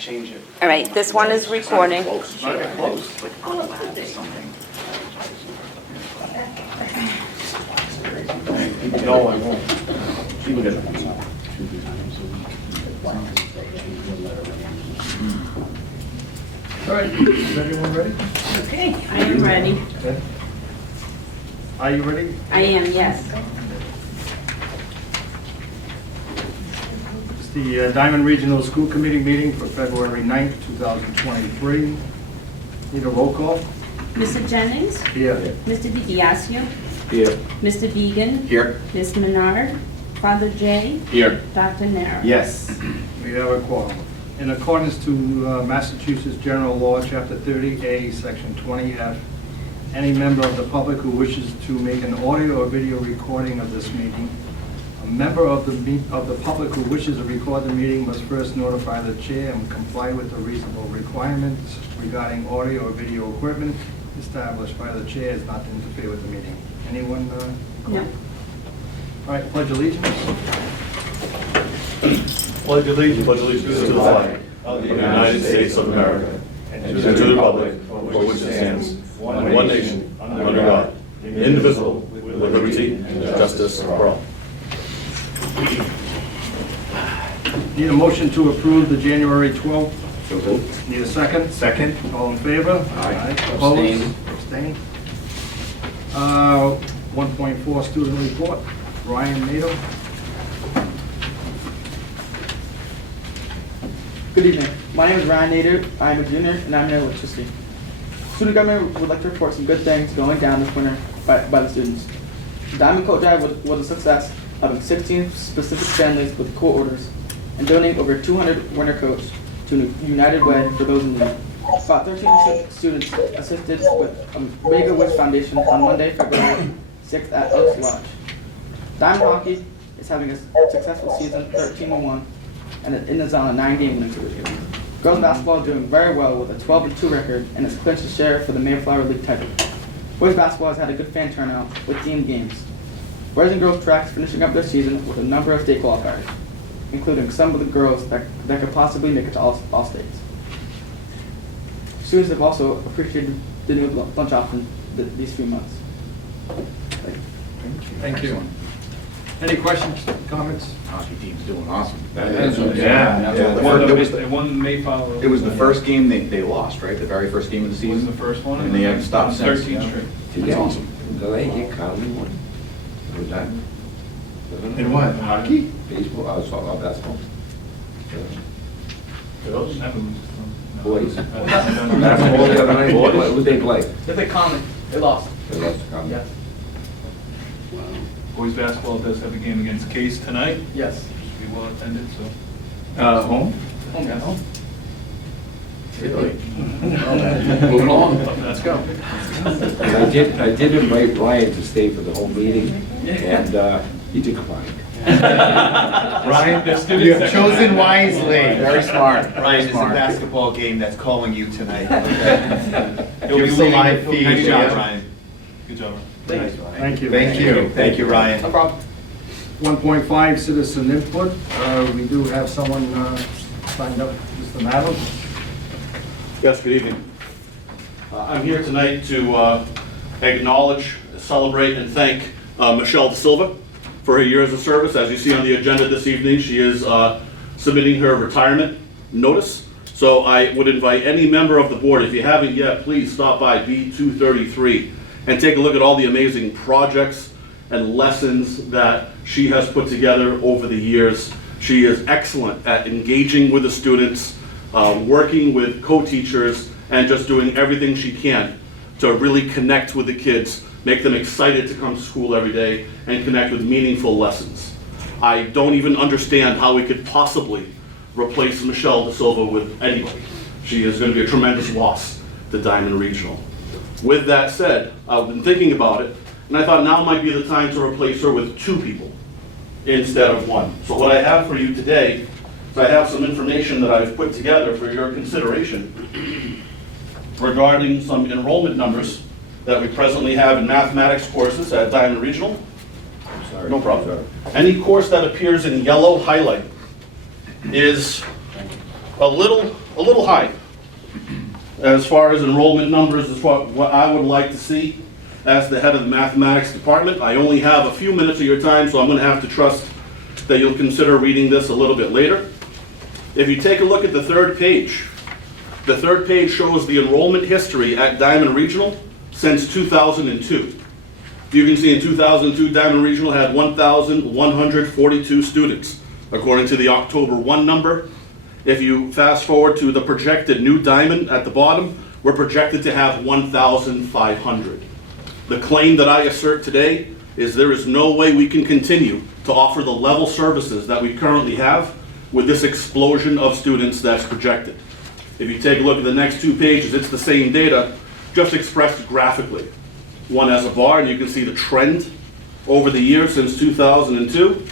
change it. All right, this one is recording. No, I won't. All right, is everyone ready? Okay, I am ready. Okay. Are you ready? I am, yes. It's the Diman Regional School Committee meeting for February 9th, 2023. Need a roll call? Mr. Jennings? Here. Mr. DiBiaseu? Here. Mr. Beegan? Here. Ms. Menard? Father J? Here. Dr. Nara? Yes. We have a quorum. In accordance to Massachusetts General Law, Chapter 30A, Section 20F, any member of the public who wishes to make an audio or video recording of this meeting, a member of the public who wishes to record the meeting must first notify the chair and comply with the reasonable requirements regarding audio or video equipment established by the chair as not to interfere with the meeting. Anyone? No. All right, pledge allegiance. Pledge allegiance to the flag of the United States of America and to the republic for which it stands, one nation, under God, indivisible, with liberty and justice for all. Need a motion to approve the January 12th. So moved. Need a second? Second. All in favor? Aye. Opposed? Abstained. 1.4 student report. Ryan Nato. Good evening. My name is Ryan Nader. I am a junior and I'm in electricity. Student government would like to report some good things going down this winter by the students. Diamond Coat Drive was a success, having 16 specific families with court orders and donating over 200 winter coats to United Way for those in need. About 13 students assisted with Make-A-Wish Foundation on Monday, February 6th at Elks Lodge. Diamond Hockey is having a successful season, 13-1, and it is on a 9-game winning streak. Girls basketball is doing very well with a 12-2 record and is clinched a share for the Mayflower League title. Boys basketball has had a good fan turnout with themed games. Boys and girls track is finishing up their season with a number of state qualifiers, including some of the girls that could possibly make it to all states. Students have also appreciated the new lunch option these few months. Thank you. Any questions, comments? Hockey team's doing awesome. Yeah. They won Mayflower. It was the first game they lost, right? The very first game of the It was season? the first one. And they haven't stopped since. 13 straight. It's awesome. In what? Hockey? Baseball, basketball. Girls never lose. Boys. No. Basketball the other night, who they play? If they comment, they lost. They lost the comment. Yes. Boys basketball does have a game against Case tonight. Yes. Should be well attended, so. Home? Home guys. Really? Moving on. Let's go. And I did invite Ryan to stay for the whole meeting, and he declined. Ryan, You have chosen wisely. Very smart. Ryan, Very smart. basketball game that's calling you tonight. He'll Give be us a leading- live he'll feed. be- Good job, Ryan. Good job, Ryan. Thank you. Thank you. Thank you, Ryan. No problem. 1.5 citizen input. We do have someone signed up, Mr. Madden. Yes, good evening. I'm here tonight to acknowledge, celebrate, and thank Michelle De Silva for her years of service. As you see on the agenda this evening, she is submitting her retirement notice. So I would invite any member of the board, if you haven't yet, please stop by B233 and take a look at all the amazing projects and lessons that she has put together over the years. She is excellent at engaging with the students, working with co-teachers, and just doing everything she can to really connect with the kids, make them excited to come to school every day, and connect with meaningful lessons. I don't even understand how we could possibly replace Michelle De Silva with anybody. She is going to be a tremendous loss to Diman Regional. With that said, I've been thinking about it, and I thought now might be the time to replace her with 2 people instead of 1. So what I have for you today is I have some information that I've put together for your consideration regarding some enrollment numbers that we presently have in mathematics courses at Diman Regional. No problem. Any course that appears in yellow highlight is a little high as far as enrollment numbers, as far what I would like to see as the head of the mathematics department. I only have a few minutes of your time, so I'm going to have to trust that you'll consider reading this a little bit later. If you take a look at the third page shows the enrollment history at Diman Regional since 2002. You can see in 2002, Diman Regional had 1,142 students, according to the October 1 number. If you fast forward to the projected new Diman at the bottom, we're projected to have 1,500. The claim that I assert today is there is no way we can continue to offer the level services that we currently have with this explosion of students that's projected. If you take a look at the next 2 pages, it's the same data, just expressed graphically. One as a bar, and you can see the trend over the years since 2002.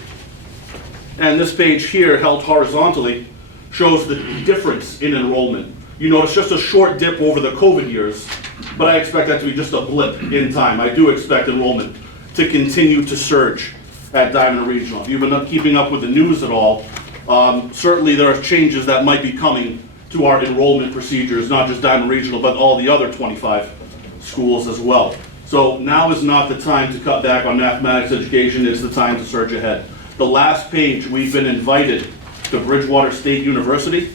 And this page here, held horizontally, shows the difference in enrollment. You notice just a short dip over the COVID years, but I expect that to be just a blip in time. I do expect enrollment to continue to surge at Diman Regional. If you've been keeping up with the news at all, certainly there are changes that might be coming to our enrollment procedures, not just Diman Regional, but all the other 25 schools as well. So now is not the time to cut back on mathematics education, it's the time to surge ahead. The last page, we've been invited to Bridgewater State University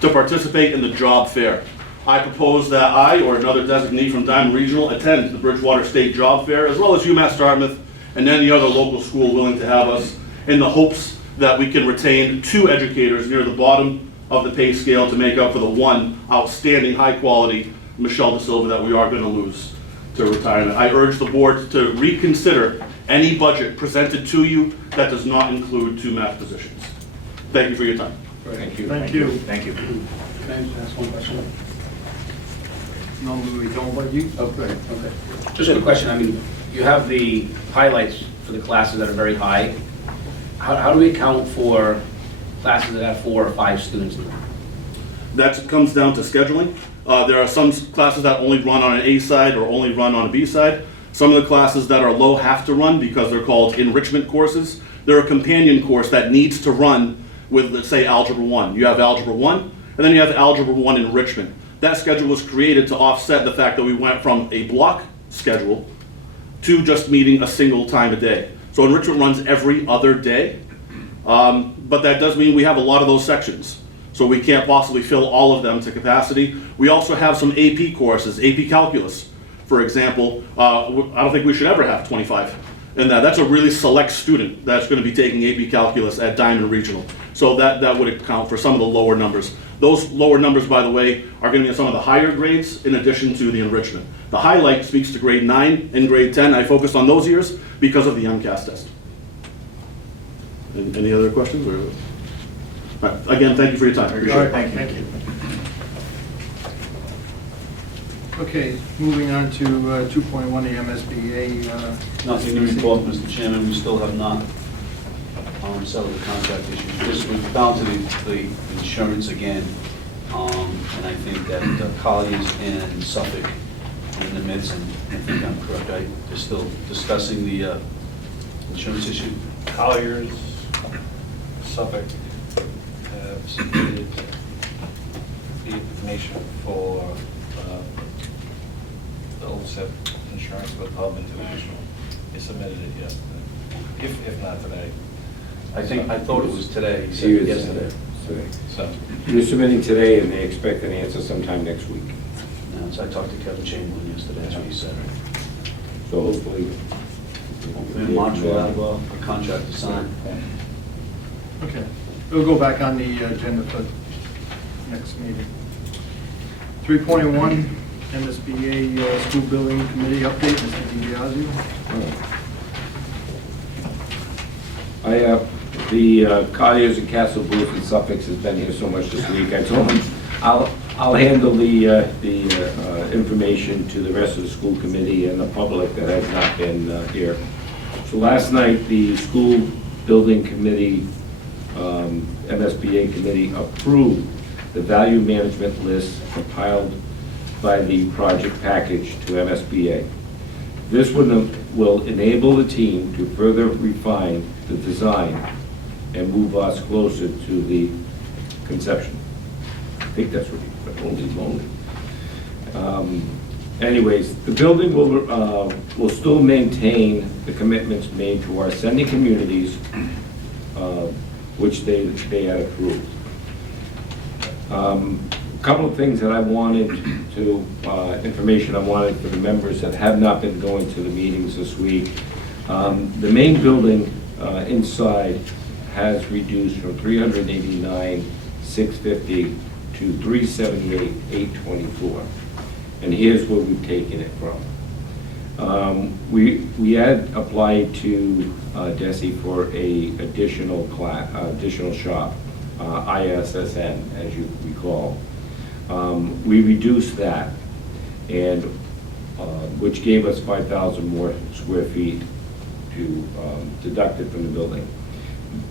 to participate in the job fair. I propose that I or another designee from Diman Regional attend the Bridgewater State Job Fair, as well as UMass Dartmouth and any other local school willing to have us, in the hopes that we can retain 2 educators near the bottom of the pay scale to make up for the one outstanding, high-quality Michelle De Silva that we are going to lose to retirement. I urge the board to reconsider any budget presented to you that does not include 2 math positions. Thank you for your time. Thank you. Thank you. Thank you. Can I just ask one question? Normally we don't, but you, Oh, good, okay. Just a question, I mean, you have the highlights for the classes that are very high. How do we account for classes that have 4 or 5 students in them? That comes down to scheduling. There are some classes that only run on an A side or only run on a B side. Some of the classes that are low have to run because they're called enrichment courses. They're a companion course that needs to run with, let's say, Algebra 1. You have Algebra 1, and then you have Algebra 1 enrichment. That schedule was created to offset the fact that we went from a block schedule to just meeting a single time a day. So enrichment runs every other day, but that does mean we have a lot of those sections. So we can't possibly fill all of them to capacity. We also have some AP courses, AP Calculus, for example. I don't think we should ever have 25. And that's a really select student that's going to be taking AP Calculus at Diman Regional. So that would account for some of the lower numbers. Those lower numbers, by the way, are going to be some of the higher grades in addition to the enrichment. The highlight speaks to grade 9 and grade 10. I focused on those years because of the MCAS test. Any other questions? All right. Again, thank you for your time. all right, thank you. Okay, moving on to 2.1, the MSBA. Nothing to report, Mr. Chairman, we still have not settled the contract issue. Just we're bound to the insurance again, and I think that Colliers and Suffolk are in the midst, and I think I'm correct, they're still discussing the insurance issue. Colliers, Suffolk have submitted the information for the OSEP insurance with Hub International. They submitted it yesterday, if not today. I thought it was today, he said He was, yesterday. today. So, You're submitting today, and they expect an answer sometime next week. No, so I talked to Kevin Chamberlain yesterday, that's what he said. So hopefully. In March, we'll have a contract to sign. Okay, we'll go back on the agenda for next meeting. 3.1, MSBA School Building Committee update, Mr. DiBiasio. The Colliers and Castle Booth and Suffolk has been here so much this week. I told them I'll handle the information to the rest of the school committee and the public that has not been here. So last night, the school building committee, MSBA committee, approved the value management list compiled by the project package to MSBA. This will enable the team to further refine the design and move us closer to the conception. think that's what only lonely. Anyways, the building will still maintain the commitments made to our sending communities, which they had approved. Couple of things that I wanted to, information I wanted for the members that have not been going to the meetings this week. The main building inside has reduced from 389,650 to 378,824. And here's where we've taken it from. We had applied to DESI for a additional shop, ISSN, as you recall. We reduced that, and which gave us 5,000 more square feet to deduct it from the building.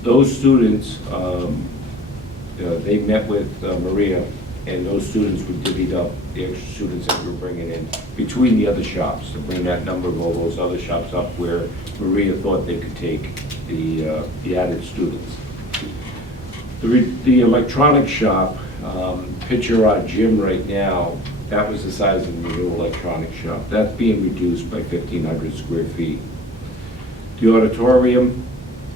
Those students, they met with Maria, and those students would divvy up the extra students that we were bringing in between the other shops to bring that number of all those other shops up where Maria thought they could take the added students. The electronic shop, picture our gym right now, that was the size of the new electronic shop. That's being reduced by 1,500 square feet. The auditorium,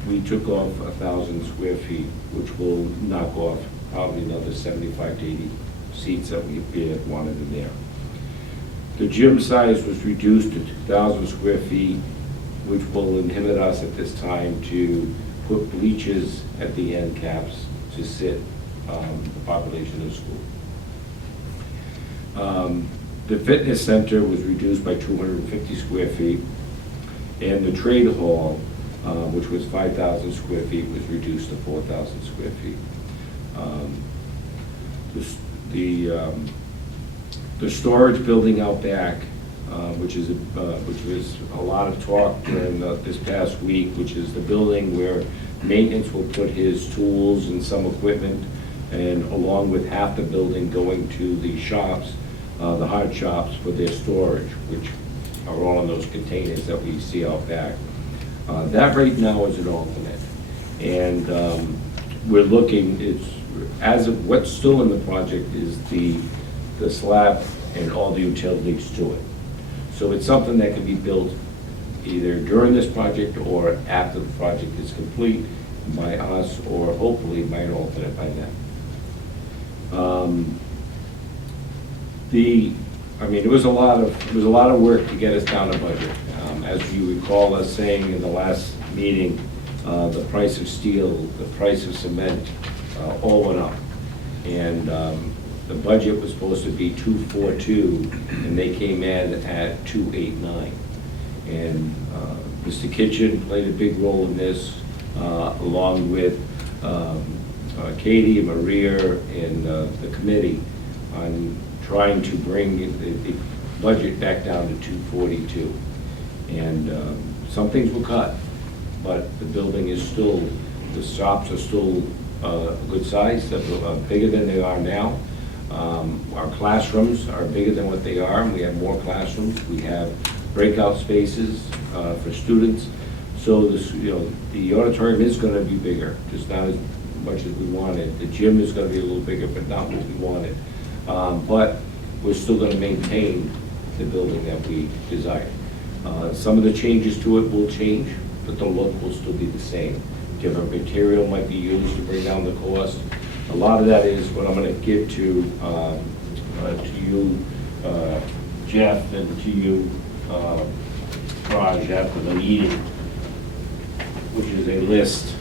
we took off 1,000 square feet, which will knock off probably another 75 to 80 seats that we had wanted in there. The gym size was reduced to 2,000 square feet, which will inhibit us at this time to put bleachers at the end caps to sit the population of the school. The fitness center was reduced by 250 square feet, and the trade hall, which was 5,000 square feet, was reduced to 4,000 square feet. The storage building out back, which was a lot of talk during this past week, which is the building where maintenance will put his tools and some equipment, and along with half the building going to the shops, the hard shops for their storage, which are all in those containers that we see out back. That right now is an alternate, and we're looking, as of what's still in the project is the slab and all the utilities to it. So it's something that can be built either during this project or after the project is complete by us, or hopefully by an alternate by then. It was a lot of work to get us down to budget. As you recall us saying in the last meeting, the price of steel, the price of cement, all went up. And the budget was supposed to be 242, and they came in at 289. And Mr. Kitchen played a big role in this, along with Katie, Maria, and the committee on trying to bring the budget back down to 242. And some things were cut, but the building is still, the shops are still a good size, bigger than they are now. Our classrooms are bigger than what they are, and we have more classrooms. We have breakout spaces for students. So this, the auditorium is going to be bigger, just not as much as we wanted. The gym is going to be a little bigger, but not what we wanted. But we're still going to maintain the building that we desire. Some of the changes to it will change, but the look will still be the same. Different material might be used to bring down the cost. A lot of that is what I'm going to give to you, Jeff, and to you, Raj, after the meeting, which is a list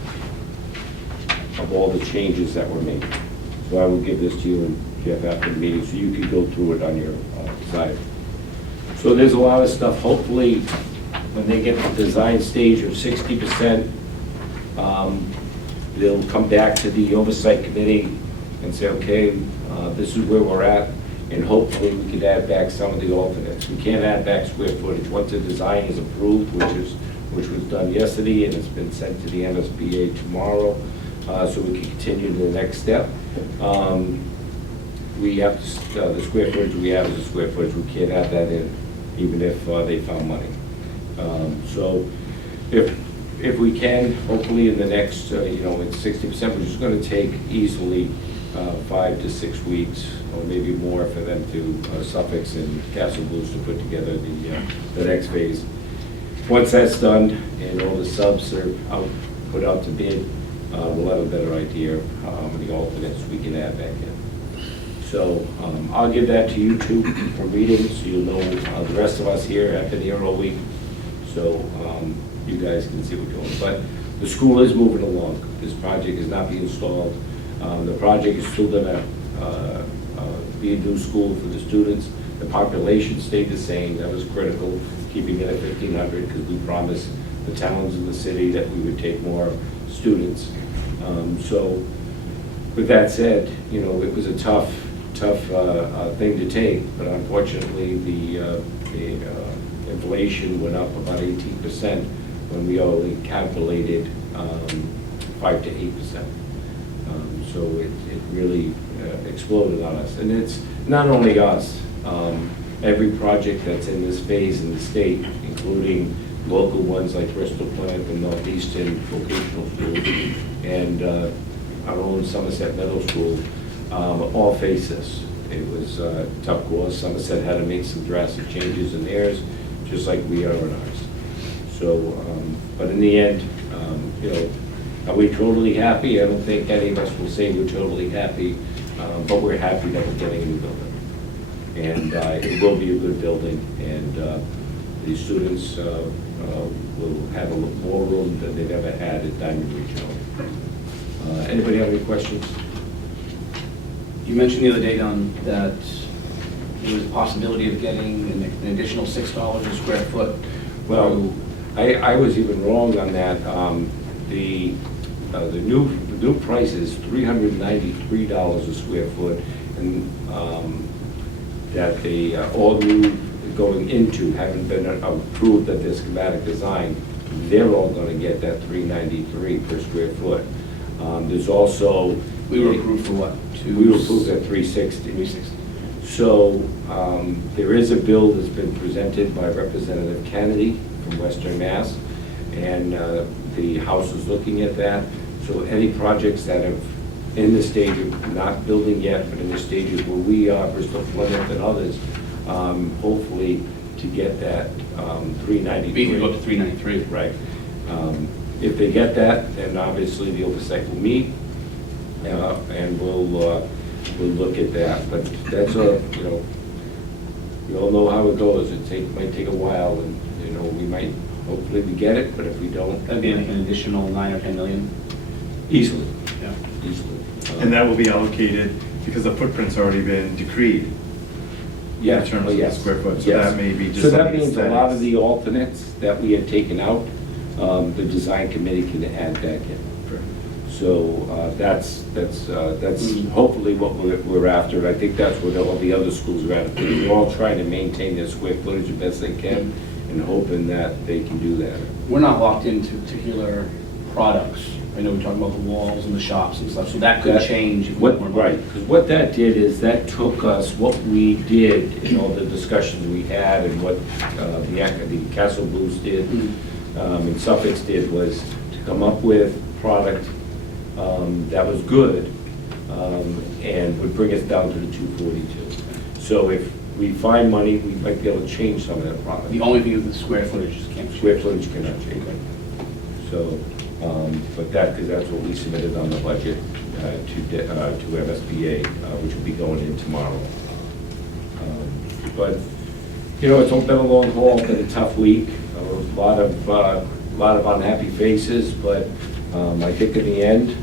of all the changes that were made. So I will give this to you and Jeff after the meeting, so you can go through it on your side. So there's a lot of stuff. Hopefully, when they get to the design stage of 60%, they'll come back to the oversight committee and say, okay, this is where we're at, and hopefully we could add back some of the alternates. We can't add back square footage. Once the design is approved, which was done yesterday, and it's been sent to the MSBA tomorrow, so we can continue to the next step. We have to, the square footage we have is the square footage. We can't add that in, even if they found money. So if we can, hopefully in the next, it's 60%, which is going to take easily 5 to 6 weeks, or maybe more for them to, Suffolk and Castle Blues to put together the next phase. Once that's done and all the subs are put out to bid, we'll have a better idea of how many alternates we can add back in. So I'll give that to you two for reading, so you'll know the rest of us here have been here all week. So you guys can see what we're doing. But the school is moving along. This project is not being stalled. The project is still gonna be a new school for the students. The population stayed the same. That was critical, keeping it at 1,500, because we promised the towns in the city that we would take more students. So with that said, you know, it was a tough thing to take, but unfortunately the inflation went up about 18% when we only calculated 5 to 8%. So it really exploded on us. And it's not only us. Every project that's in this phase in the state, including local ones like Bristol Plant and Northeastern Vocational School, and our own Somerset Middle School, all face this. It was a tough course. Somerset had to make some drastic changes in theirs, just like we are in ours. So, but in the end, you know, are we totally happy? I don't think any of us will say we're totally happy, but we're happy that we're getting a new building. And it will be a good building, and the students will have more room than they've ever had at Diamond Regional. Anybody have any questions? You mentioned the other day, Don, that there was a possibility of getting an additional $6 a square foot. Well, I was even wrong on that. The new price is $393 a square foot, and that they all new going into haven't been approved at their schematic design. They're all going to get that $393 per square foot. There's also We were approved for what? We were approved at $360. $360. So there is a bill that's been presented by Representative Kennedy from Western Mass, and the House is looking at that. So any projects that have in the stage of not building yet, but in the stages where we are, Bristol Plymouth and others, hopefully to get that $393. We can go to $393. Right. If they get that, then obviously the oversight will meet, and we'll look at that. But that's you know, we all know how it goes. Might take a while, and you know, hopefully we get it, but if we don't, That'd be like an additional 9 or 10 million. easily, Yeah. easily. And that will be allocated because the footprint's already been decreed Yeah, in terms oh, of the yes, square foot. So yes. that may be just. So that something means a lot of aesthetics. the alternates that we had taken out, the design committee can add back in. So that's hopefully what we're after. I think that's what all the other schools are after. They're all trying to maintain their square footage the best they can, and hoping that they can do that. We're not locked into particular products. I know we're talking about the walls and the shops and stuff, so that could change. If we want more money. Right, because what that did is that took us, what we did in all the discussions we had and what the Castle Blues did, and Suffolk did, was to come up with product that was good and would bring us down to the 242. So if we find money, we might be able to change some of that product. The only thing is the square footage just can't change. Square footage cannot change. So, but because that's what we submitted on the budget to MSBA, which will be going in tomorrow. But, you know, it's been a long haul, been a tough week, a lot of unhappy faces, but I think in the end,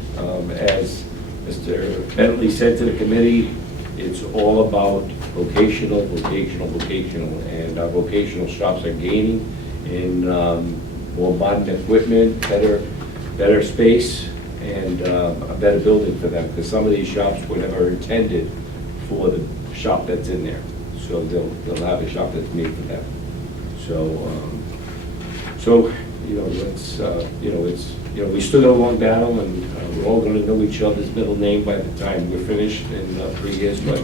as Mr. Bentley said to the committee, it's all about vocational, and our vocational shops are gaining in more modern equipment, better space, and a better building for them, because some of these shops were never intended for the shop that's in there. So they'll have a shop that's made for them. So you know, we still got a long battle, and we're all going to know each other's middle name by the time we're finished in 3 years. But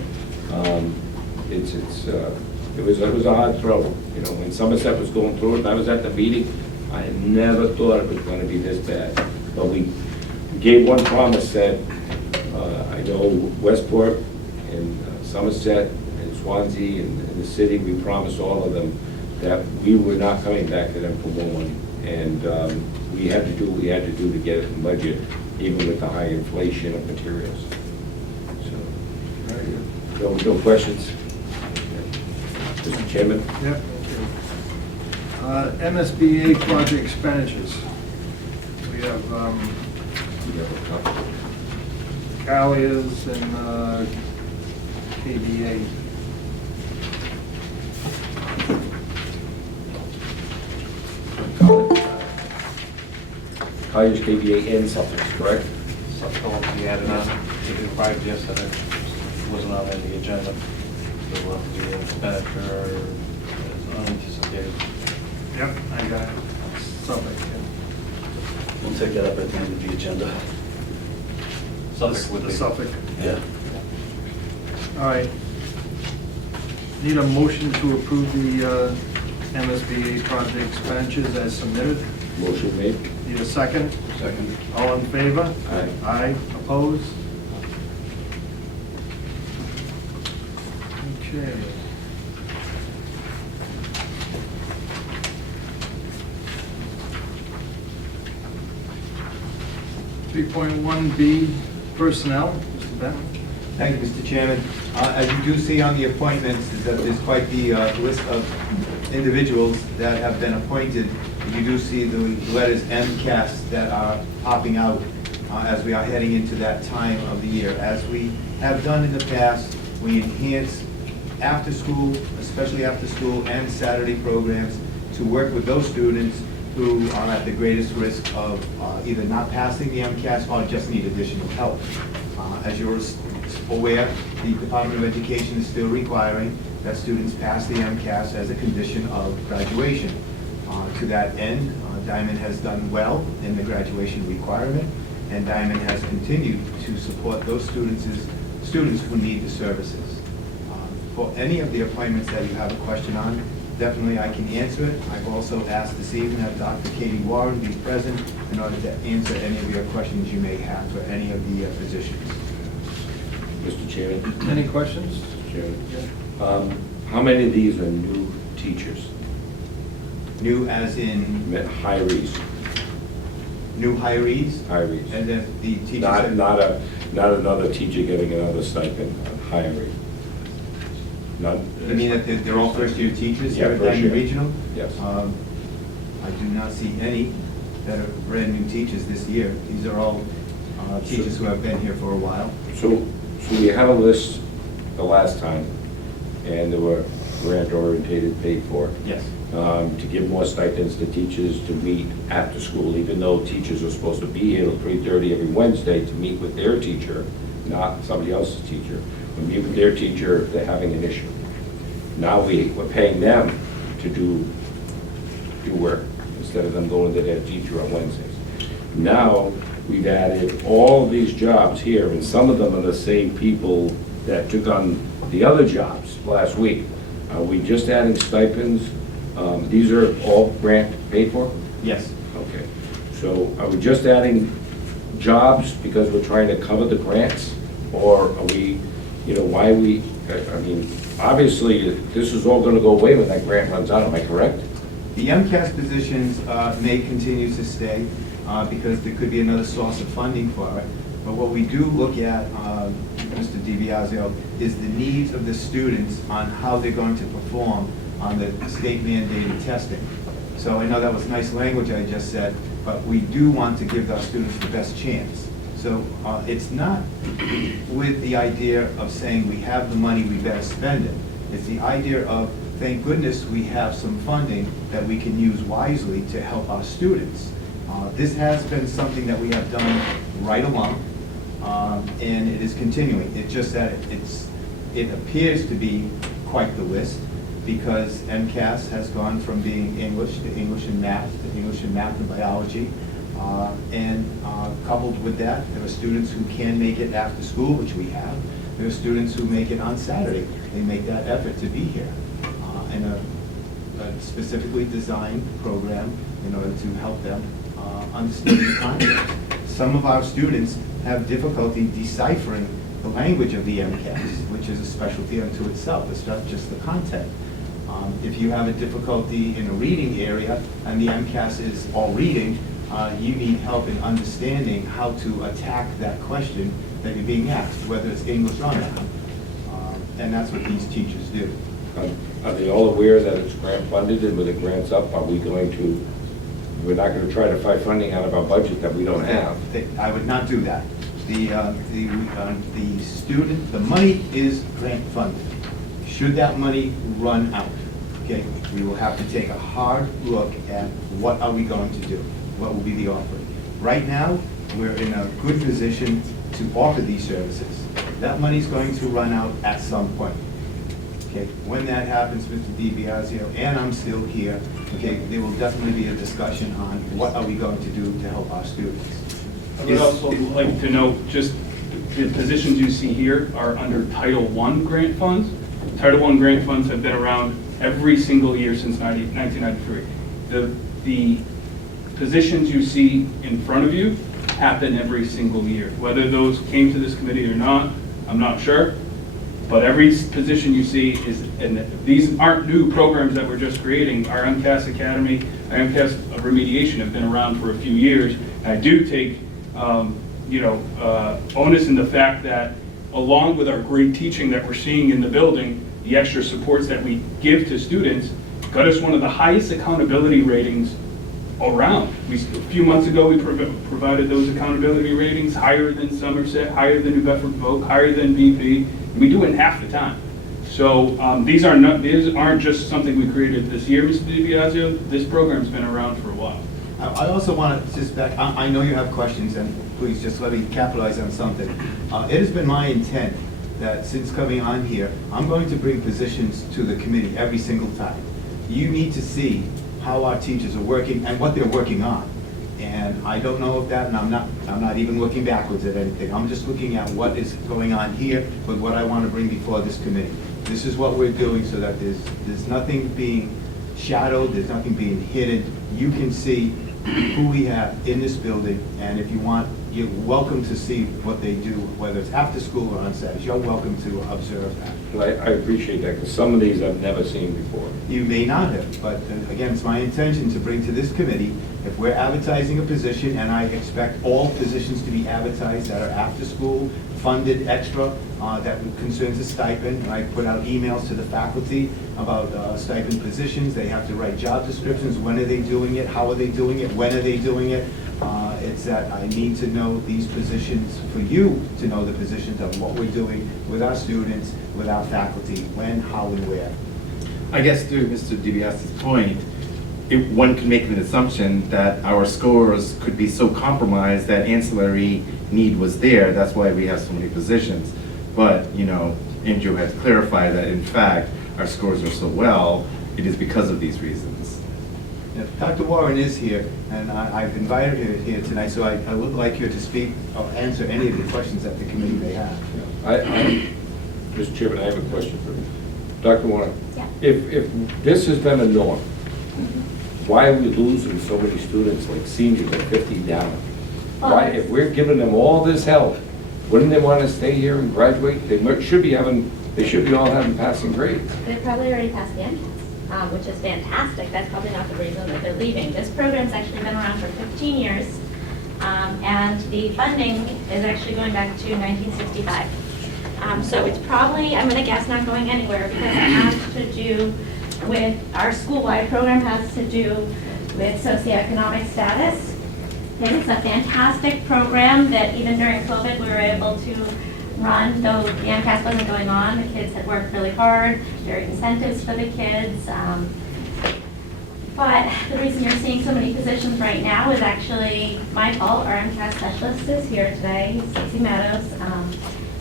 it was a hard throw. You know, when Somerset was going through it, and I was at the meeting, I had never thought it was going to be this bad. But we gave one promise that I know, Westport and Somerset and Swansea and the city, we promised all of them that we were not coming back to them for more money. And we had to do what we had to do to get it in budget, even with the high inflation of materials. So, no questions? Mr. Chairman? Yep. MSBA project expenditures. We have Callias and KBA. College, KBA, and Suffolk, correct? Something we added on, we arrived yesterday, wasn't on the agenda. So we'll have to do an expenditure as unanticipated. Yep, I got it. Suffolk, We'll take that up at the end of the agenda. Suffolk would The be. Suffolk. Yeah. All right. Need a motion to approve the MSBA project expenditures as submitted. Motion made. Need a second? Second. All in favor? Aye. Aye, opposed? Okay. Three point one B, personnel, Mr. Benton. Thank you, Mr. Chairman. As you do see on the appointments, is that there's quite the list of individuals that have been appointed. You do see the letters MCAS that are popping out as we are heading into that time of the year. As we have done in the past, we enhance after school, especially after school and Saturday programs, to work with those students who are at the greatest risk of either not passing the MCAS or just need additional help. As you're aware, the Department of Education is still requiring that students pass the MCAS as a condition of graduation. To that end, Diman has done well in the graduation requirement, and Diman has continued to support those students who need the services. For any of the appointments that you have a question on, definitely I can answer it. I've also asked this evening that Dr. Katie Warren be present in order to answer any of your questions you may have for any of the positions. Mr. Chairman? Any questions? Mr. Chairman? How many of these are new teachers? New as in Hirees? new hirees? Hirees. And then the teachers... Not another teacher getting another stipend, hiring. None? You mean that they're all first-year teachers Yeah, here at first Diman year. Regional? Yes. I do not see any that are brand-new teachers this year. These are all teachers who have been here for a while. So we had a list the last time, and they were grant-orientated, paid for. Yes. To give more stipends to teachers to meet after school, even though teachers are supposed to be here till 3:30 every Wednesday to meet with their teacher, not somebody else's teacher. When meet with their teacher, if they're having an issue. Now we're paying them to do work instead of them going to their teacher on Wednesdays. Now, we've added all these jobs here, and some of them are the same people that took on the other jobs last week. Are we just adding stipends? These are all grant paid for? Yes. Okay. So are we just adding jobs because we're trying to cover the grants? Or are we, why we, I mean, obviously, this is all gonna go away when that grant runs out, am I correct? The MCAS positions may continue to stay because there could be another source of funding for it. But what we do look at, Mr. DiBiasio, is the needs of the students on how they're going to perform on the state mandated testing. So I know that was nice language I just said, but we do want to give our students the best chance. So it's not with the idea of saying we have the money, we better spend it. It's the idea of, thank goodness we have some funding that we can use wisely to help our students. This has been something that we have done right along, and it is continuing. It's just that it appears to be quite the list, because MCAS has gone from being English to English and math, to English and math and biology. And coupled with that, there are students who can make it after school, which we have. There are students who make it on Saturday. They make that effort to be here in a specifically designed program in order to help them understand the content. Some of our students have difficulty deciphering the language of the MCAS, which is a specialty unto itself. It's not just the content. If you have a difficulty in a reading area and the MCAS is all reading, you need help in understanding how to attack that question that you're being asked, whether it's English or not. And that's what these teachers do. Are they all aware that it's grant funded, and with the grants up, are we going to, we're not going to try to find funding out of our budget that we don't have? I would not do that. The money is grant funded. Should that money run out, okay, we will have to take a hard look at what are we going to do? What will be the offering? Right now, we're in a good position to offer these services. That money's going to run out at some point. Okay, when that happens, Mr. DiBiasio, and I'm still here, okay, there will definitely be a discussion on what are we going to do to help our students. I would also like to note, just the positions you see here are under Title I grant funds. Title I grant funds have been around every single year since 1993. The positions you see in front of you happen every single year. Whether those came to this committee or not, I'm not sure. But every position you see is, and these aren't new programs that we're just creating. Our MCAS Academy, our MCAS remediation have been around for a few years. And I do take, onus in the fact that along with our great teaching that we're seeing in the building, the extra supports that we give to students got us one of the highest accountability ratings around. A few months ago, we provided those accountability ratings higher than Somerset, higher than New Bedford Voc, higher than BP. We do it in half the time. So these aren't just something we created this year, Mr. DiBiasio. This program's been around for a while. I also want to just back, I know you have questions, and please just let me capitalize on something. It has been my intent that since coming on here, I'm going to bring positions to the committee every single time. You need to see how our teachers are working and what they're working on. And I don't know of that, and I'm not even looking backwards at anything. I'm just looking at what is going on here with what I want to bring before this committee. This is what we're doing so that there's nothing being shadowed, there's nothing being hidden. You can see who we have in this building, and if you want, you're welcome to see what they do, whether it's after school or on Saturdays. You're welcome to observe that. I appreciate that, because some of these I've never seen before. You may not have, but again, it's my intention to bring to this committee, if we're advertising a position, and I expect all positions to be advertised that are after school, funded extra, that concerns a stipend. I put out emails to the faculty about stipend positions. They have to write job descriptions. When are they doing it? How are they doing it? When are they doing it? It's that I need to know these positions, for you to know the positions of what we're doing with our students, with our faculty, when, how, and where. I guess to Mr. DiBiase's point, one can make an assumption that our scores could be so compromised that ancillary need was there. That's why we have so many positions. But, Andrew has clarified that in fact, our scores are so well, it is because of these reasons. Dr. Warren is here, and I've invited her here tonight, so I would like her to speak or answer any of the questions that the committee may have. Mr. Chairman, I have a question for you. Dr. Warren, Yeah. if this has been a norm, why are we losing so many students, like seniors at 50 down? Why, if we're giving them all this help, wouldn't they want to stay here and graduate? They should be all having passing grades. They probably already passed the MCAS, which is fantastic. That's probably not the reason that they're leaving. This program's actually been around for 15 years, and the funding is actually going back to 1965. So it's probably, I'm going to guess, not going anywhere, because it has to do with, our school-wide program has to do with socioeconomic status. It is a fantastic program that even during COVID we were able to run, though the MCAS wasn't going on. The kids had worked really hard. There are incentives for the kids. But the reason you're seeing so many positions right now is actually my fault. Our MCAS specialist is here today, Stacey Meadows.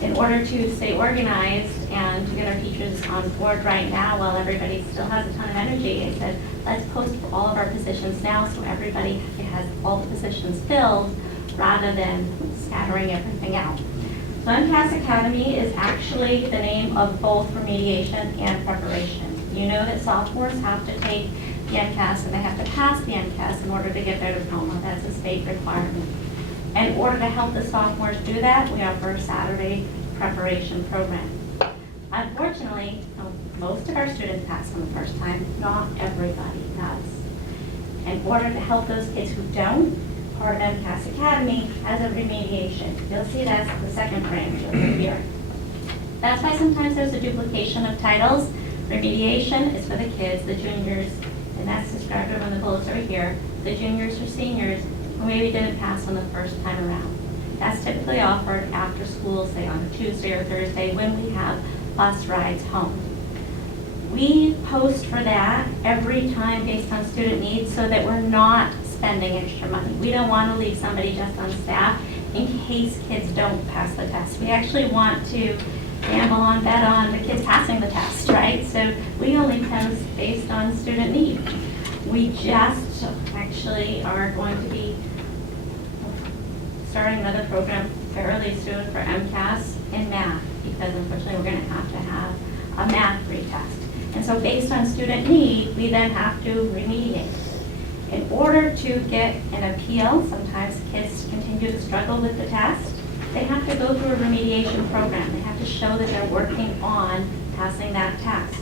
In order to stay organized and to get our teachers on board right now while everybody still has a ton of energy, I said, let's post for all of our positions now so everybody has all the positions filled rather than scattering everything out. So MCAS Academy is actually the name of both remediation and preparation. You know that sophomores have to take the MCAS and they have to pass the MCAS in order to get their diploma. That's a state requirement. In order to help the sophomores do that, we offer Saturday preparation program. Unfortunately, most of our students pass on the first time, not everybody does. In order to help those kids who don't, part of MCAS Academy has a remediation. You'll see that's the second branch over here. That's why sometimes there's a duplication of titles. Remediation is for the kids, the juniors, and that's described over in the bullets over here, the juniors or seniors who maybe didn't pass on the first time around. That's typically offered after school, say on a Tuesday or Thursday when we have bus rides home. We post for that every time based on student needs so that we're not spending extra money. We don't want to leave somebody just on staff in case kids don't pass the test. We actually want to gamble on, bet on the kids passing the test, right? So we only post based on student need. We just actually are going to be starting another program fairly soon for MCAS in math, because unfortunately we're going to have a math retest. And so based on student need, we then have to remediate. In order to get an appeal, sometimes kids continue to struggle with the test, they have to go through a remediation program. They have to show that they're working on passing that test.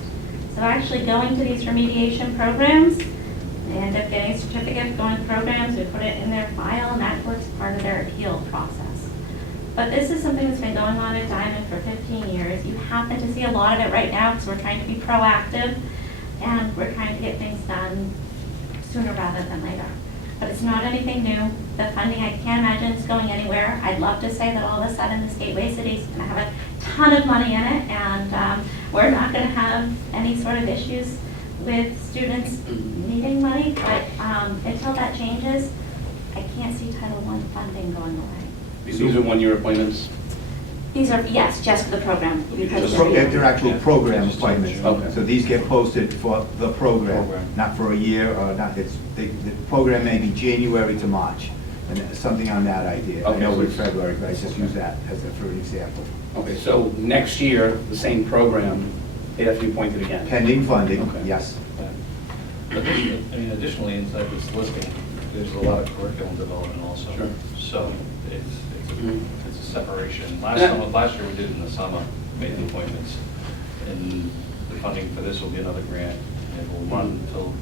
So actually going to these remediation programs, they end up getting a certificate of going programs, we put it in their file, and that works part of their appeal process. But this is something that's been going on at Diman for 15 years. You happen to see a lot of it right now because we're trying to be proactive and we're trying to get things done sooner rather than later. But it's not anything new. The funding, I can't imagine it's going anywhere. I'd love to say that all of a sudden this Gateway City is going to have a ton of money in it and we're not going to have any sort of issues with students needing money, but until that changes, I can't see Title I funding going away. These are one-year appointments? These are, yes, just for the program. because They're actual program appointments. Okay. So these get posted for the program, not for a year, or not, the program may be January to March, and something on that idea. I Okay, know so with February, but I just use that as for an example. Okay, so next year, the same program, they have to be appointed again? Pending funding, Okay. yes. Additionally, inside this listing, there's a lot of curriculum development also. Sure. So it's Mhm. a separation. Yeah. Last year we did in the summer, made the appointments. And the funding for this will be another grant, and it will run until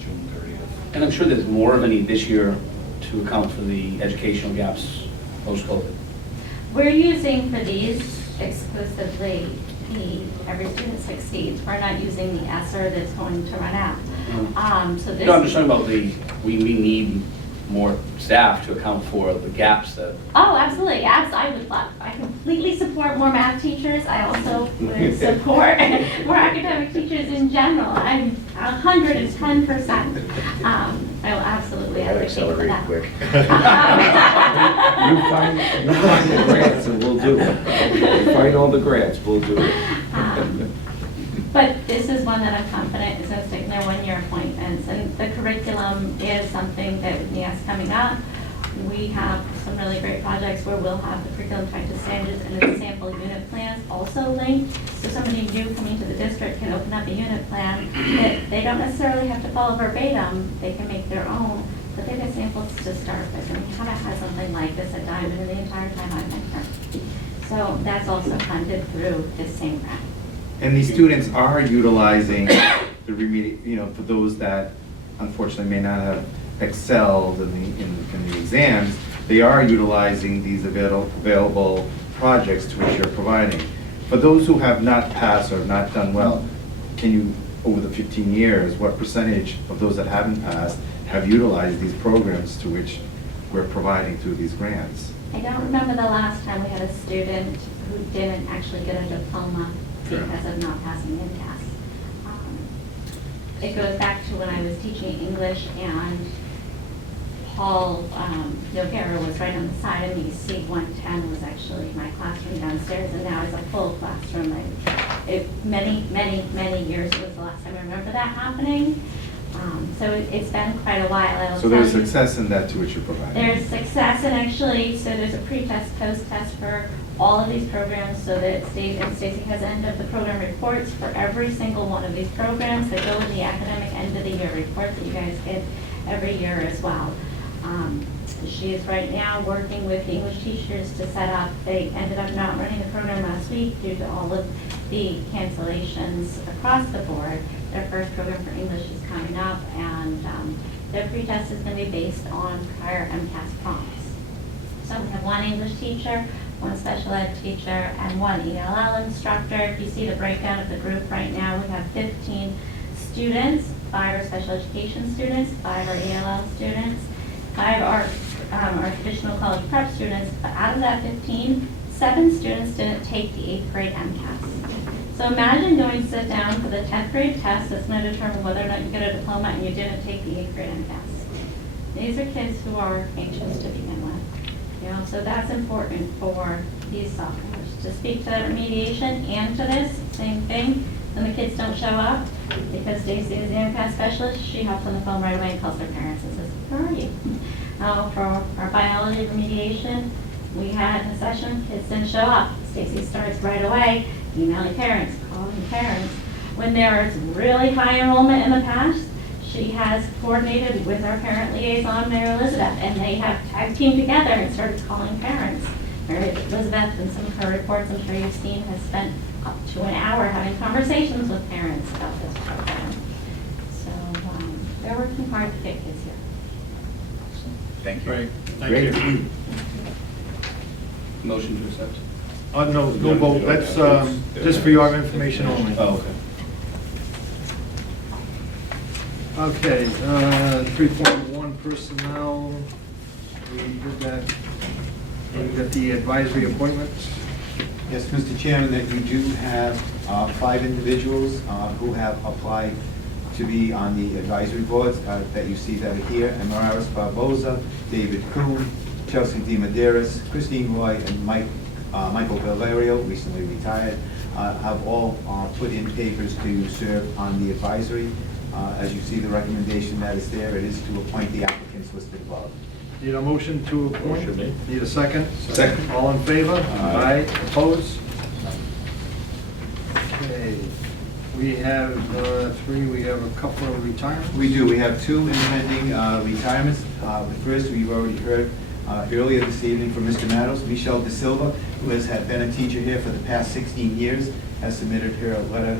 June 30th. And I'm sure there's more of a need this year to account for the educational gaps post-COVID. We're using for these exclusively the Every Student Succeeds. We're not using the ESSER that's going to run out. So this. No, I'm just talking about we need more staff to account for the gaps that. Oh, absolutely. I would love, I completely support more math teachers. I also would support more academic teachers in general. I'm 110%. I will absolutely advocate for that. quick. You find the grants and we'll do it. You find all the grants, we'll do it. But this is one that I'm confident is going to stick in their one-year appointments. And the curriculum is something that with NEAS coming up, we have some really great projects where we'll have the curriculum practice standards and the sample unit plans also linked. So somebody new coming to the district can open up a unit plan that they don't necessarily have to follow verbatim. They can make their own, but they've got samples to start with. And we haven't had something like this at Diman in the entire time I've been here. So that's also funded through this same grant. And these students are utilizing the for those that unfortunately may not have excelled in the exams, they are utilizing these available projects to which you're providing. For those who have not passed or have not done well, can you, over the 15 years, what percentage of those that haven't passed have utilized these programs to which we're providing through these grants? I don't remember the last time we had a student who didn't actually get a diploma because of not passing MCAS. It goes back to when I was teaching English and Paul Noguera was right on the side of me. Seat 110 was actually my classroom downstairs, and now it's a full classroom. Many years was the last time I remember that happening. So it's been quite a while. So there's success in that to which you're providing? There's success, and actually, so there's a pre-test, post-test for all of these programs, so that Stacy has end of the program reports for every single one of these programs that go in the academic end of the year report that you guys get every year as well. She is right now working with the English teachers to set up, they ended up not running the program last week due to all of the cancellations across the board. Their first program for English is coming up, and their pretest is going to be based on prior MCAS prompts. So we have one English teacher, one special ed teacher, and one ELL instructor. If you see the breakdown of the group right now, we have 15 students, 5 are special education students, 5 are ELL students, 5 are our traditional college prep students, but out of that 15, 7 students didn't take the 8th grade MCAS. So imagine going to sit down for the 10th grade test that's going to determine whether or not you get a diploma and you didn't take the 8th grade MCAS. These are kids who are anxious to begin with. You know, so that's important for these sophomores to speak to that remediation and to this, same thing. When the kids don't show up, because Stacy is the MCAS specialist, she hops on the phone right away and calls their parents and says, where are you? For our biology remediation, we had a session, kids didn't show up. Stacy starts right away, emailing parents, calling parents. When there is really high enrollment in the past, she has coordinated with our parent liaison, Mary Elizabeth, and they have tag teamed together and started calling parents. Mary Elizabeth, in some of her reports, I'm sure you've seen, has spent up to an hour having conversations with parents about this program. So they're working hard to get kids here. Thank you. Great, thank Great. you. Motion to accept. No vote, that's just for your information only. Oh, okay. Okay, 3.1 personnel, we did that. We got the advisory appointments. Yes, Mr. Chairman, that you do have 5 individuals who have applied to be on the advisory boards that you see that are here. Amararis Barboza, David Kuhn, Chelsea D. Medeiros, Christine Roy, and Michael Valerio, recently retired, have all put in papers to serve on the advisory. As you see, the recommendation that is there, it is to appoint the applicants listed above. Need a motion to appoint? Motion made. Need a second? Second. All in favor? Aye. Opposed? Okay, we have 3, we have a couple of retirements. We do. We have 2 impending retirements. The first, we've already heard earlier this evening from Mr. Matos. Michelle De Silva, who has been a teacher here for the past 16 years, has submitted her letter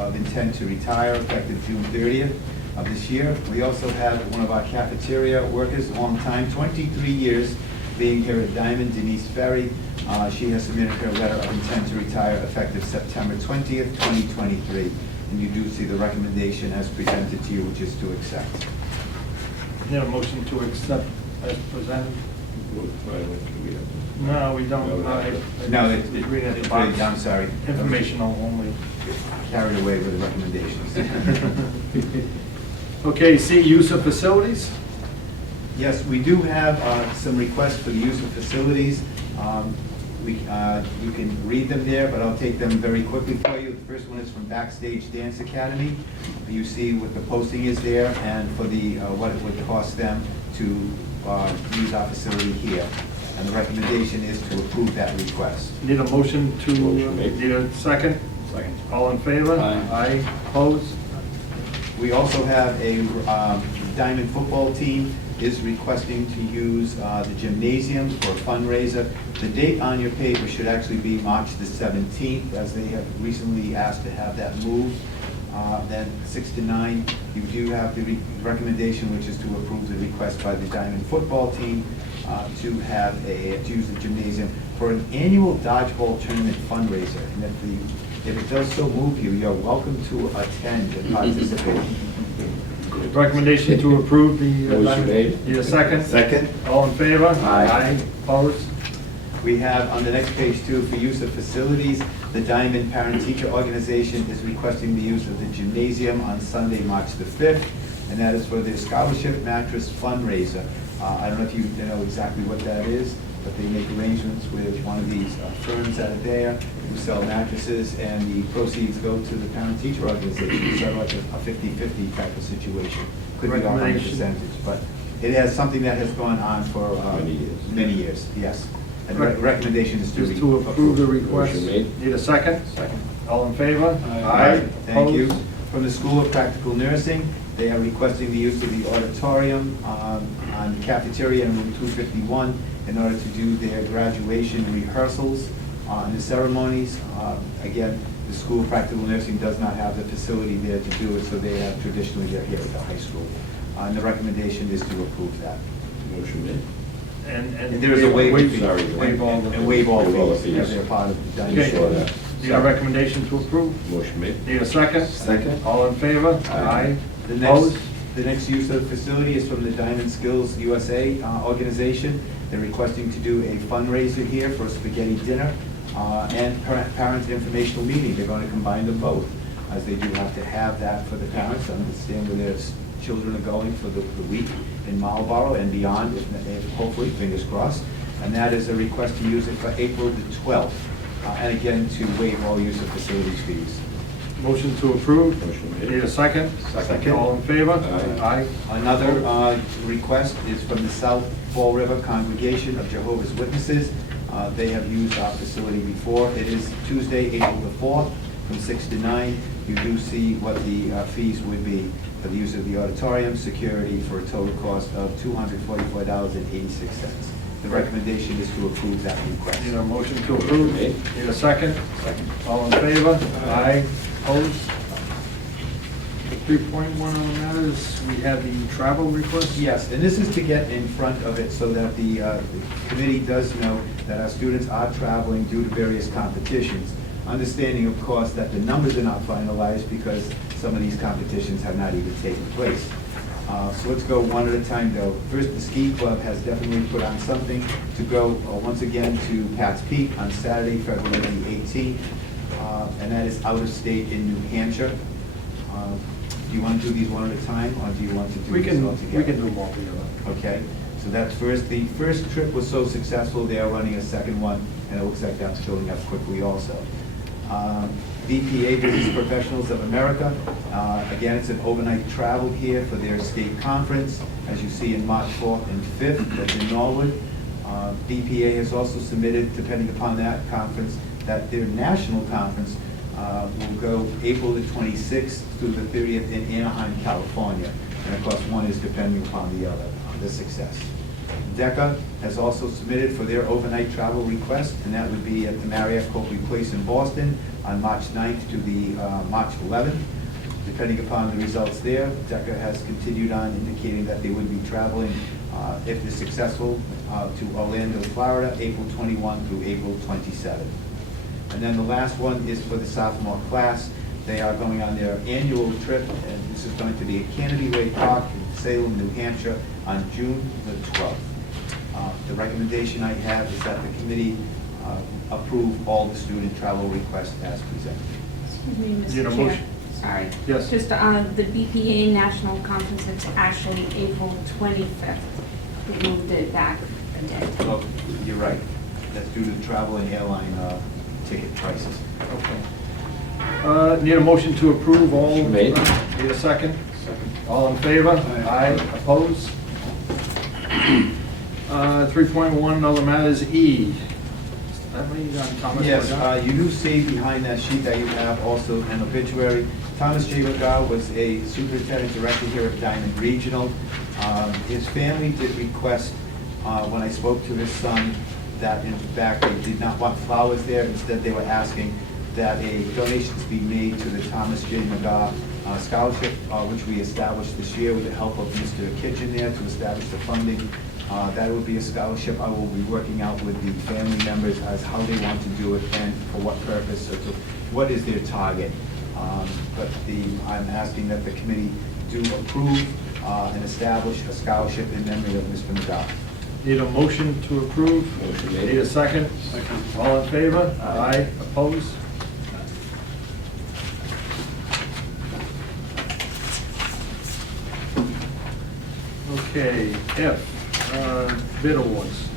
of intent to retire effective June 30th of this year. We also have one of our cafeteria workers, long time, 23 years, being here at Diman, Denise Ferry. She has submitted her letter of intent to retire effective September 20th, 2023. And you do see the recommendation as presented to you, which is to accept. Need a motion to accept as presented? No, we don't. No, Read it at the bottom. I'm sorry. Informational only. Carried away with the recommendations. Okay, C, use of facilities. Yes, we do have some requests for the use of facilities. You can read them there, but I'll take them very quickly for you. The first one is from Backstage Dance Academy. You see what the posting is there and for the what it would cost them to use our facility here. And the recommendation is to approve that request. Need a motion to, Motion made. need a second? Second. All in favor? Aye. Opposed? We also have a Diamond football team is requesting to use the gymnasium for a fundraiser. The date on your paper should actually be March the 17th, as they have recently asked to have that moved. Then 6 to 9, you do have the recommendation, which is to approve the request by the Diamond football team to use the gymnasium for an annual dodgeball tournament fundraiser. And if it does so move you, you're welcome to attend and participate. Recommendation to approve the. Motion made. Need a second? Second. All in favor? Aye. Opposed? We have on the next page too, for use of facilities, the Diamond Parent Teacher Organization is requesting the use of the gymnasium on Sunday, March the 5th, and that is for their scholarship mattress fundraiser. I don't know if you know exactly what that is, but they make arrangements with one of these firms that are there who sell mattresses, and the proceeds go to the Parent Teacher Organization, sort of like a 50-50 type of situation. Could be on a percentage, but it has something that has gone on for many years, yes. And the recommendation is Just to approve the request. Motion made. Need a second? Second. All in favor? Aye. Thank you. Opposed? From the School of Practical Nursing, they are requesting the use of the auditorium on the cafeteria in room 251 in order to do their graduation rehearsals and the ceremonies. Again, the School of Practical Nursing does not have the facility there to do it, so they have traditionally, they're here at the high school. And the recommendation is to approve that. Motion made. And there is a waiver fee. Sorry. Waive all the- And waive all Waive all the fees, fees. they're part of the You saw dining. that. Need a recommendation to approve? Motion made. Need a second? Second. All in favor? Aye. Opposed? The next use of the facility is from the Diamond Skills USA organization. They're requesting to do a fundraiser here for a spaghetti dinner and parent informational meeting. They're going to combine them both, as they do have to have that for the parents to understand where their children are going for the week in Marlboro and beyond, if hopefully, fingers crossed. And that is a request to use it for April the 12th, and again, to waive all use of facilities fees. Motion to approve? Motion made. Need a second? Second. All in favor? Aye. Another request is from the South Fall River Congregation of Jehovah's Witnesses. They have used our facility before. It is Tuesday, April the 4th, from 6 to 9. You do see what the fees would be for the use of the auditorium, security, for a total cost of $244.86. The recommendation is to approve that request. Need a motion to approve? Made. Need a second? Second. All in favor? Aye. Opposed? 3.1 on the matters, we have the travel request? Yes, and this is to get in front of it so that the committee does know that our students are traveling due to various competitions. Understanding, of course, that the numbers are not finalized because some of these competitions have not even taken place. So let's go one at a time, though. First, the ski club has definitely put on something to go once again to Pat's Peak on Saturday, February the 18th, and that is out of state in New Hampshire. Do you want to do these one at a time, or do you want to do these all together? We can do them all together. Okay, so that's first. The first trip was so successful, they are running a second one, and it looks like that's filling up quickly also. BPA, Business Professionals of America, again, it's an overnight travel here for their state conference, as you see in March 4th and 5th, that's in Norwood. BPA has also submitted, depending upon that conference, that their national conference will go April the 26th through the 30th in Anaheim, California. And of course, one is depending upon the other, the success. DECA has also submitted for their overnight travel request, and that would be at the Marriott Copley Place in Boston on March 9th to the March 11th. Depending upon the results there, DECA has continued on indicating that they would be traveling, if they're successful, to Orlando, Florida, April 21 through April 27. And then the last one is for the sophomore class. They are going on their annual trip, and this is going to be at Canopy Way Park in Salem, New Hampshire, on June the 12th. The recommendation I have is that the committee approve all the student travel requests as presented. Excuse me, Need a Mr. Chair. motion? Sorry. Yes. Just the BPA National Conference is actually April 25th. We moved it back a day. Oh, you're right. That's due to travel and airline ticket prices. Okay. Need a motion to approve all? Made. Need a second? Second. All in favor? Aye. Opposed? 3.1, other matters, E. Thomas? Yes, you do see behind that sheet that you have also an obituary. Thomas J. McGow was a superintendent director here at Diamond Regional. His family did request, when I spoke to his son, that in fact they did not want flowers there. Instead, they were asking that a donation be made to the Thomas J. McGow Scholarship, which we established this year with the help of Mr. Kitchen there to establish the funding. That would be a scholarship. I will be working out with the family members as how they want to do it and for what purpose, or to, what is their target. But I'm asking that the committee do approve and establish a scholarship in memory of Mr. McGow. Need a motion to approve? Motion made. Need a second? Second. All in favor? Aye. Opposed? Okay, F, bid awards.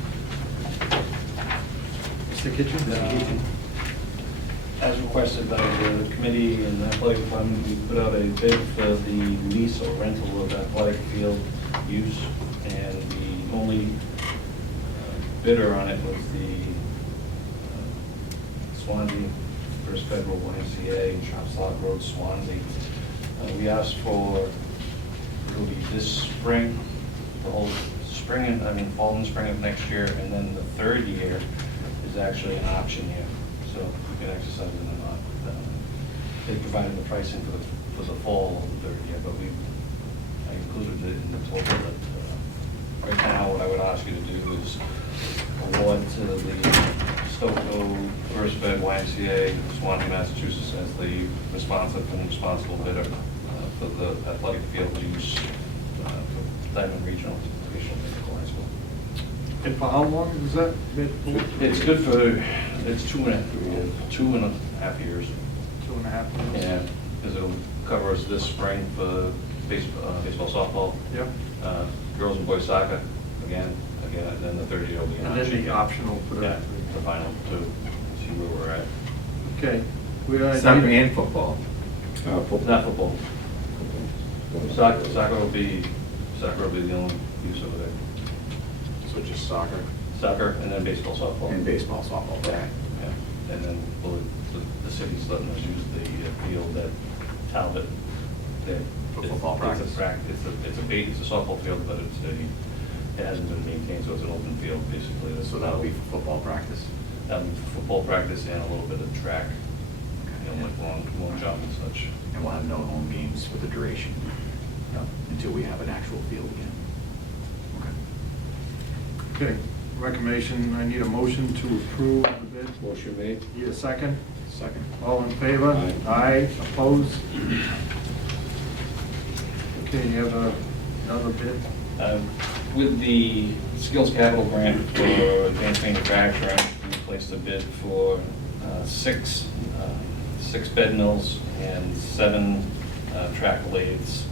Mr. Kitchen? As requested by the committee and the athletic department, we put out a bid for the lease or rental of athletic field use, and the only bidder on it was the Swansea First Federal YMCA, Shop Slot Road, Swansea. We asked for, it'll be this spring, the whole spring, fall and spring of next year, and then the third year is actually an option year, so you can exercise it or not. They provided the pricing for the fall of the third year, but I included it in the total. But right now, what I would ask you to do is award to the Stokoe First Bed YMCA, Swansea, Massachusetts, as the responsive and responsible bidder for the athletic field use for Diman Regional High School. And for how long is that bid for? It's good for, it's 2.5 years. 2.5 years? Yeah, because it'll cover us this spring for baseball, softball. Yep. Girls and boys soccer, again, and then the third year will be an And option. then the optional for the. Yeah, the final two, see where we're at. Okay. Soccer and football. Not football. Soccer will be the only use over there. So just soccer? Soccer and then baseball, softball. And baseball, softball, okay. Yeah, and then the city's letting us use the field at Talbot. For football practice? It's a softball field, but it hasn't been maintained, so it's an open field, basically. So that'll be for football practice? That'll be for football practice and a little bit of track, like long jump and such. And we'll have no home games for the duration until we have an actual field again. Okay, recommendation, I need a motion to approve the bid. Motion made. Need a second? Second. All in favor? Aye. Aye, opposed? Okay, you have another bid? With the Skills Capital Grant for advanced manufacturing, we placed a bid for six bed mills and 7 track lathes.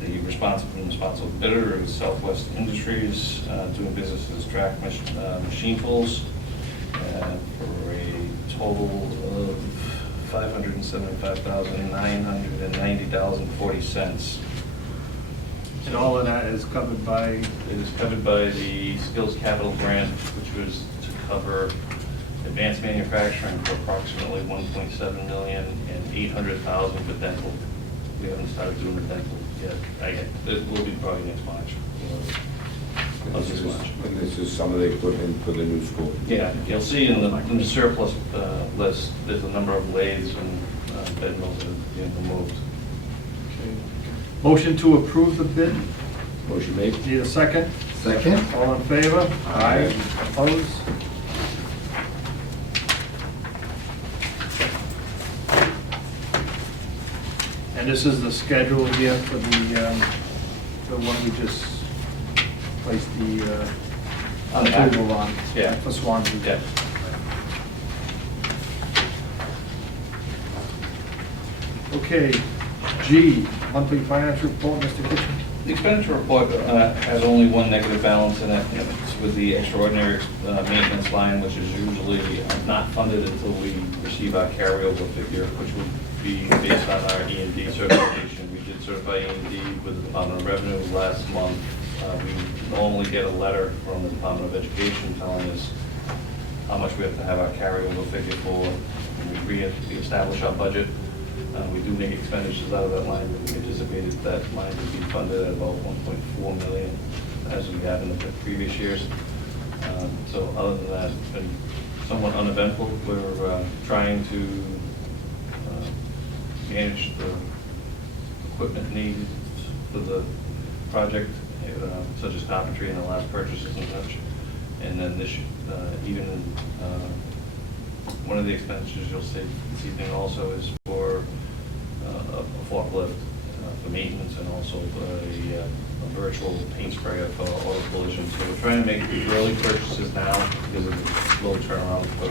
The responsible bidder is Southwest Industries, doing business as Track Machine Tools, for a total of $575,990.40. And all of that is covered by? It is covered by the Skills Capital Grant, which was to cover advanced manufacturing for approximately $1.7 million and $800,000 for dental. We haven't started doing the dental yet. It will be probably next March. And this is some of the equipment for the new school. Yeah, you'll see in the surplus list, there's a number of lathes and bed mills that are being removed. Okay. Motion to approve the bid? Motion made. Need a second? Second? All in favor? Aye. Opposed? And this is the schedule here for the one we just placed the On the back. approval on. Yeah. For Swansea. Yeah. Okay, G, monthly financial report, Mr. Kitchen. The expenditure report has only one negative balance in it, and it's with the extraordinary maintenance line, which is usually not funded until we receive our carryover figure, which would be based on our E&D certification. We did certify E&D with the Department of Revenue last month. We normally get a letter from the Department of Education telling us how much we have to have our carryover figure for, and we reestablish our budget. We do make expenditures out of that line. We anticipated that line would be funded at about $1.4 million, as we have in the previous years. So other than that, it's been somewhat uneventful. We're trying to manage the equipment needs for the project, such as carpentry and the last purchases and such. And then this, even one of the expenditures you'll see this evening also is for a forklift for maintenance, and also a virtual paint sprayer for auto collision. So we're trying to make early purchases now because of the low turnaround for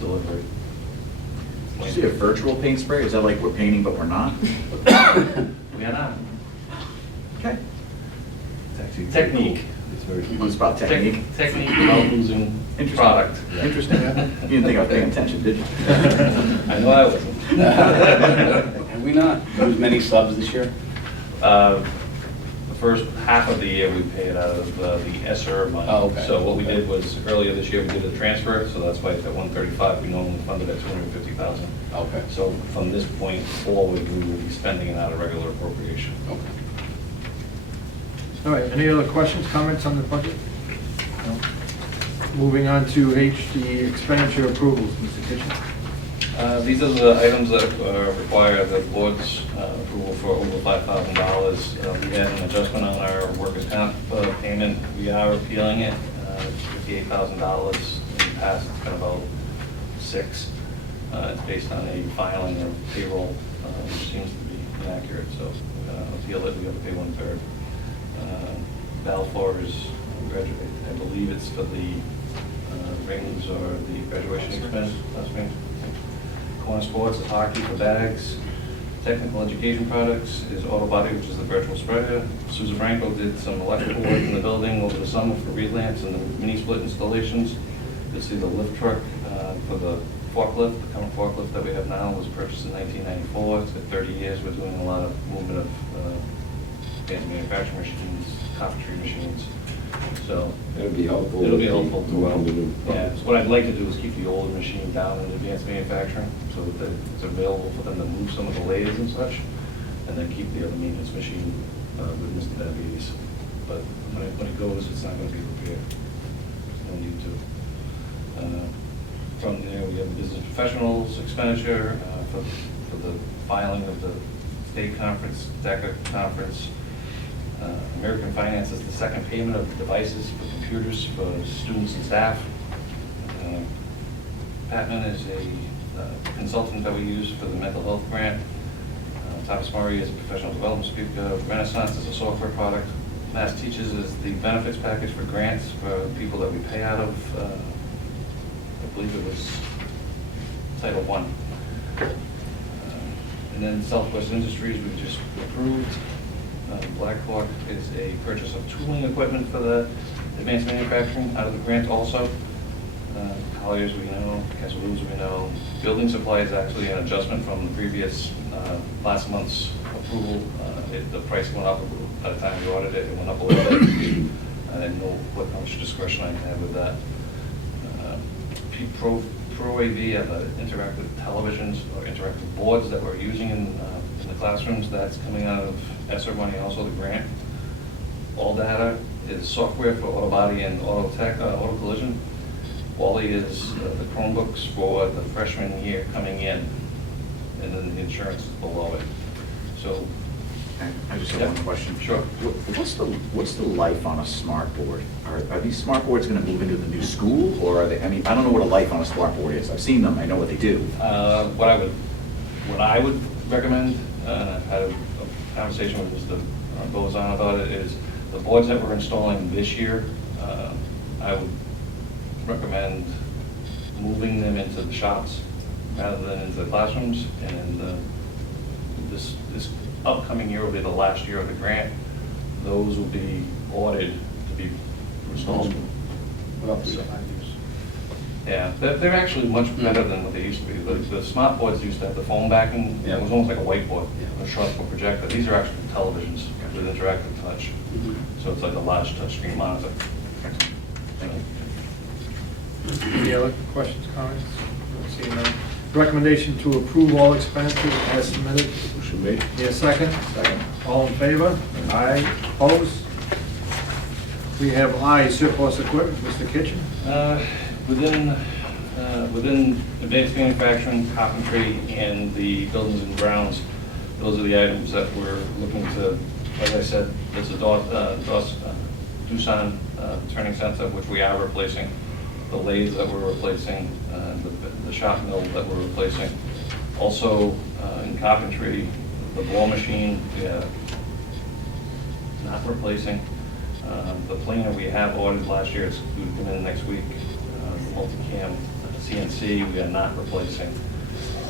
delivery. Did you see a virtual paint spray? Is that like we're painting but we're not? We are not. Okay. It's actually Technique. It's very, it's about technique. Technique without losing product. Interesting. You didn't think I was paying attention, did you? I know I wasn't. Have we not used many subs this year? A first half of the year, we pay it out of the ESSER money. Oh, okay. So what we did was, earlier this year, we did a transfer, so that's why it's at 135, we normally funded at 250,000. Okay. So from this point forward, we will be spending it out of regular appropriation. Okay. All right, any other questions, comments on the budget? No. Moving on to H, the expenditure approvals, Mr. Kitchen. These are the items that require the board's approval for over $5,000. We had an adjustment on our workers' comp payment. We are appealing it. It's $58,000. In the past, it's been about $6,000. It's based on a filing of payroll, which seems to be inaccurate, so we're going to appeal it. We have to pay 1/3. Balfour is graduated. I believe it's for the rings or the graduation expense, last rings. Corner Sports is hockey for bags. Technical education products is auto body, which is the virtual sprayer. Susan Franco did some electrical work in the building over the summer for reed lamps and the mini split installations. You'll see the lift truck for the forklift. The current forklift that we have now was purchased in 1994. It's got 30 years. We're doing a lot of movement of advanced manufacturing machines, carpentry machines. So It'll be helpful. it'll be helpful to Well, the new. yeah, so what I'd like to do is keep the older machine down in advanced manufacturing, so that it's available for them to move some of the lathes and such, and then keep the other maintenance machine with Mr. Davies. But when it goes, it's not going to be repaired. There's no need to. From there, we have the business professionals expenditure for the filing of the state conference, DECA conference. American Finance is the second payment of devices for computers for students and staff. Patman is a consultant that we use for the mental health grant. Thomas Murray is a professional development speaker. Renaissance is a software product. Mass Teachers is the benefits package for grants for people that we pay out of, I believe it was Title I. And then Southwest Industries, we just approved. Blackhawk is a purchase of tooling equipment for the advanced manufacturing out of the grant also. Colliers we know, Casaloo's we know. Building supply is actually an adjustment from the previous last month's approval. The price went up by the time we audited it. It went up a little bit. I didn't know what much discretion I had with that. Pro AV have interactive televisions or interactive boards that we're using in the classrooms. That's coming out of ESSER money, also the grant. All Data is software for auto body and Voc-Tech, auto collision. Wally is the Chromebooks for the freshman year coming in, and then the insurance is below it. So, I just have one question. Sure. What's the life on a smart board? Are these smart boards going to move into the new school, or are they? I mean, I don't know what a life on a smart board is. I've seen them. I know what they do. What I would recommend, I had a conversation with Mr. Bozon about it, is the boards that we're installing this year, I would recommend moving them into the shops rather than into the classrooms. And this upcoming year will be the last year of the grant. Those will be ordered to be installed. Yeah, they're actually much better than what they used to be. The smart boards used to have the foam backing. Yeah. It was almost like a whiteboard, a sharp projector. These are actually televisions with interactive touch. So it's like a large touchscreen monitor. Thank you. Any other questions, comments? Seeing none. Recommendation to approve all expenditures as submitted. Motion made. Need a second? Second. All in favor? Aye. Opposed? We have I, surplus equipment, Mr. Kitchen. Within advanced manufacturing, carpentry, and the buildings and grounds, those are the items that we're looking to, like I said, there's a Doosan turning center, which we are replacing, the lathes that we're replacing, the shop mill that we're replacing. Also, in carpentry, the ball machine, we are not replacing. The planer we have ordered last year, it's due to come in next week. The multicam CNC, we are not replacing.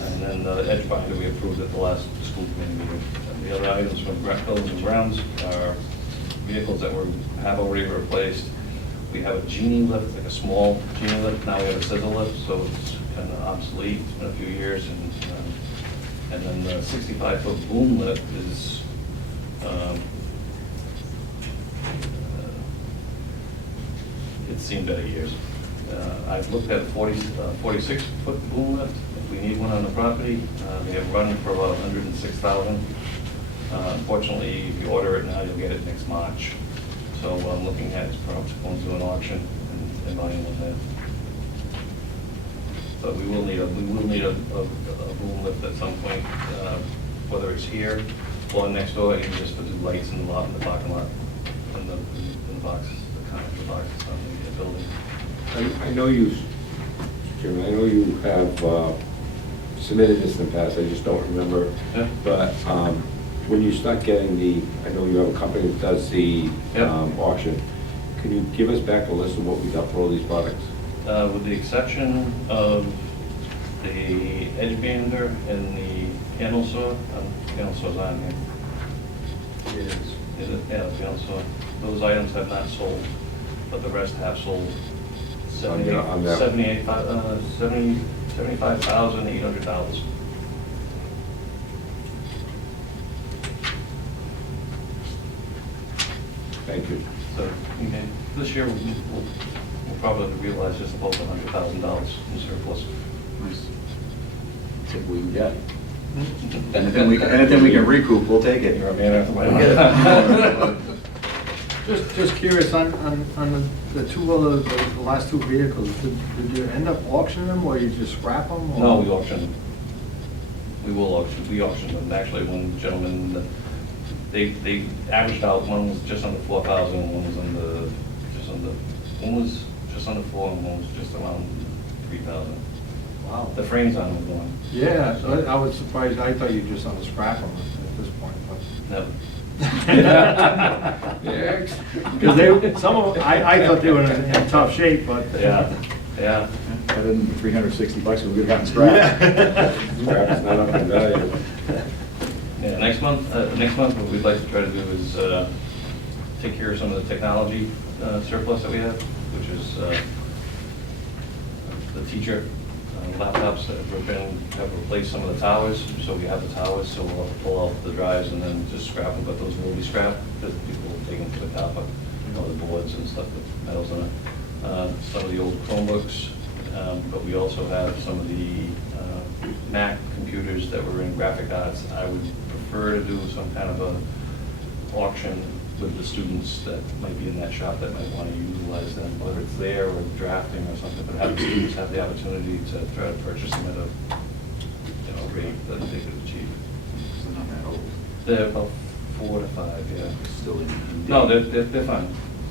And then the edge binder we approved at the last school committee meeting. And the other items from buildings and grounds are vehicles that have already replaced. We have a genie lift, like a small genie lift. Now we have a scissor lift, so it's kind of obsolete. It's been a few years. And then the 65-foot boom lift is seen better years. I've looked at a 46-foot boom lift. If we need one on the property, they have running for about $106,000. Unfortunately, if you order it now, you'll get it next March. So what I'm looking at is perhaps going to an auction and buying one there. But we will need a boom lift at some point, whether it's here or next door, even just for the lights in the lot, in the parking lot, in the boxes, the kind of the boxes on the building. I know you, Chairman, I know you have submitted this in the past, I just don't remember. Yeah. But when you start getting I know you have a company that does the auction. Can you give us back a list of what we got for all these products? With the exception of the edge bander and the panel saw, panel saw's on here. Yes. Is it? Yeah, the panel saw. Those items have not sold, but the rest have sold. On that. $75,800. Thank you. So, okay, this year we'll probably realize just about $100,000 in surplus. Nice. That's what we can get. Anything we can recoup, we'll take it. You're a man after my heart. Just curious, on the two other, the last two vehicles, did you end up auctioning them, or you just scrap them? or- No, we auction them. We will auction, we auction them. Actually, one gentleman, they averaged out, one was just under 4,000, one was one was just under 4, and one was just around 3,000. Wow. The frames on them were going. Yeah, so I was surprised, I thought you just on the scrap them at this point, but. No. Yeah, because some of them, I thought they were in tough shape, but. Yeah, yeah. Better than the $360 we would have gotten scrapped. Scrap is not up in value. Yeah, next month, what we'd like to try to do is take care of some of the technology surplus that we have, which is the teacher laptops that have replaced some of the towers. So we have the towers, so we'll have to pull out the drives and then just scrap them, but those will be scrapped because people will take them to the copper, the boards and stuff with metals in it. Some of the old Chromebooks, but we also have some of the Mac computers that were in graphic arts. I would prefer to do some kind of a auction with the students that might be in that shop that might want to utilize them, whether it's there or drafting or something, but have the students have the opportunity to try to purchase them at a rate that they could achieve. They're not that old. They're about 4 to 5, yeah. Still in. No, they're fine.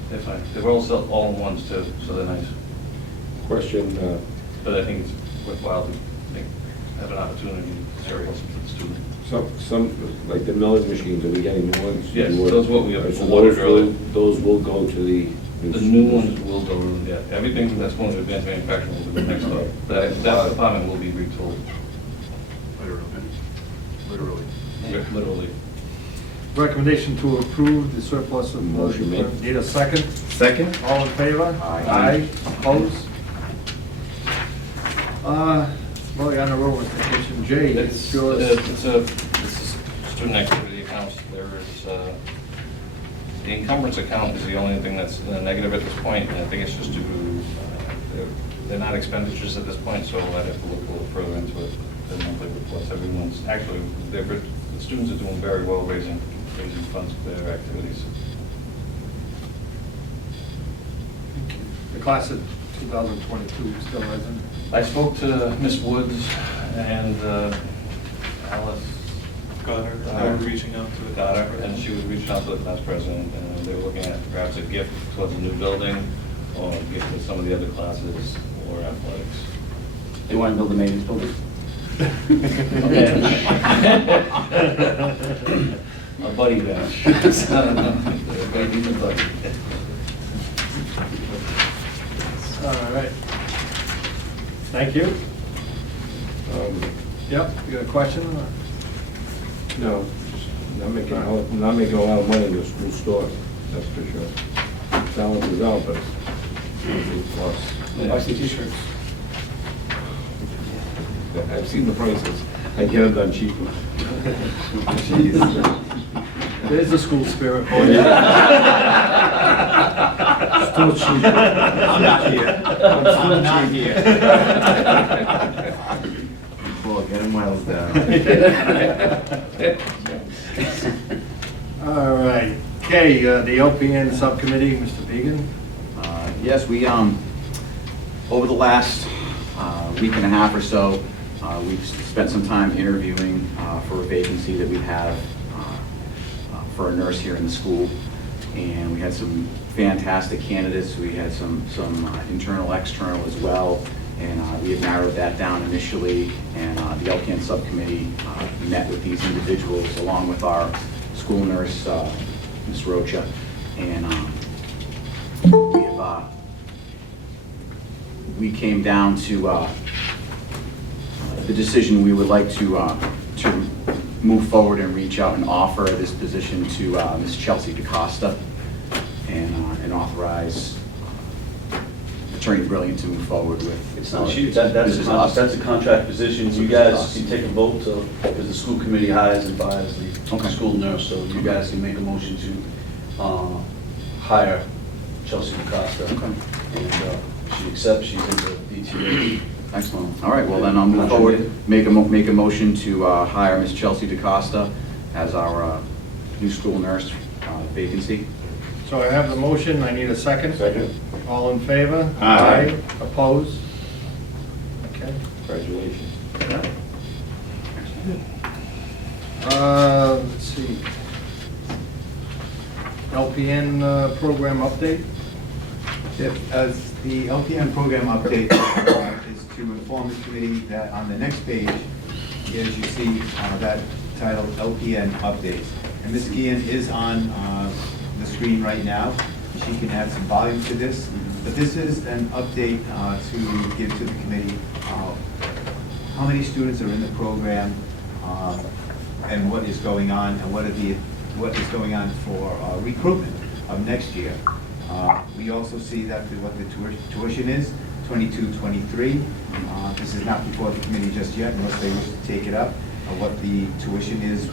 They're fine. They're all in ones too, so they're nice. Question, But I think it's worthwhile to have an opportunity to share with the student. some, like the milling machines, are we getting new ones? Yes, New ones? those what we have So ordered those will- earlier. Those will go to the. The new ones will go, yeah, everything that's going to advanced manufacturing will be next up. That department will be retooled. Literally. Literally. Recommendation to approve the surplus of. Motion made. Need a second? Second? All in favor? Aye. Opposed? Well, you're on the road with petition J. It's yours. it's a student activity accounts. There is, the encumbrance account is the only thing that's negative at this point, and I think it's just due to, they're not expenditures at this point, so I'd have to look a little further into it. The monthly reports, everyone's, actually, the students are doing very well raising funds for their activities. The class of 2022 still hasn't. I spoke to Miss Woods and Alice Goddard, they were reaching out to the class Goddard, president. and she was reaching out to the class president, and they were looking at perhaps a gift towards a new building, or a gift to some of the other classes, or athletics. They want to build a maintenance building? A buddy bench. Everybody needs a buddy. All right. Thank you. Yep, you got a question? No, just not making a lot of money in the school stores, that's for sure. Balance is out, but it's plus. Buy some t-shirts. I've seen the prices, I get them done cheaper. There's the school spirit for you. still cheap. I'm not here. I'm not here. Well, get him Wells down. All right. Okay, the LPN subcommittee, Mr. Began. Yes, we, over the last week and a half or so, we've spent some time interviewing for a vacancy that we have for a nurse here in the school. And we had some fantastic candidates. We had some internal, external as well. And we had narrowed that down initially. And the LPN subcommittee met with these individuals along with our school nurse, Ms. Rocha. And we came down to the decision we would like to move forward and reach out and offer this position to Ms. Chelsea DaCosta and authorize Attorney Brilliant to move forward with. It's not you, that's a contract position. You guys can take a vote to, because the school committee hires and fires the school nurse, so you guys can make a motion to hire Chelsea DaCosta. And she accepts, she's in the DTA. Excellent. All right, well then I'll move forward, make a motion to hire Ms. Chelsea DaCosta as our new school nurse vacancy. So I have the motion, I need a second. Second. All in favor? Aye. Opposed? Okay. Congratulations. Let's see. LPN program update? As the LPN program update is to inform the committee that on the next page, as you see that titled LPN updates. And Ms. Guillen is on the screen right now. She can add some volume to this. But this is an update to give to the committee how many students are in the program and what is going on and what is going on for recruitment of next year. We also see that what the tuition is, 22-23. This is not before the committee just yet, unless they wish to take it up. What the tuition is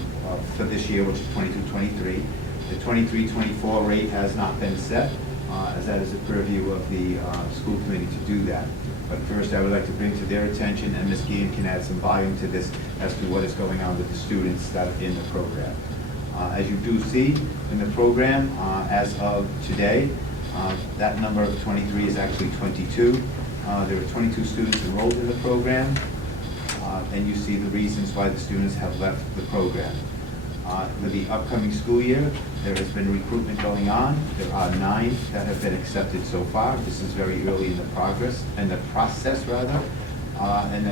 for this year, which is 22-23. The 23-24 rate has not been set, as that is a purview of the school committee to do that. But first, I would like to bring to their attention, and Ms. Guillen can add some volume to this as to what is going on with the students that are in the program. As you do see in the program, as of today, that number of 23 is actually 22. There are 22 students enrolled in the program, and you see the reasons why the students have left the program. For the upcoming school year, there has been recruitment going on. There are 9 that have been accepted so far. This is very early in the process. And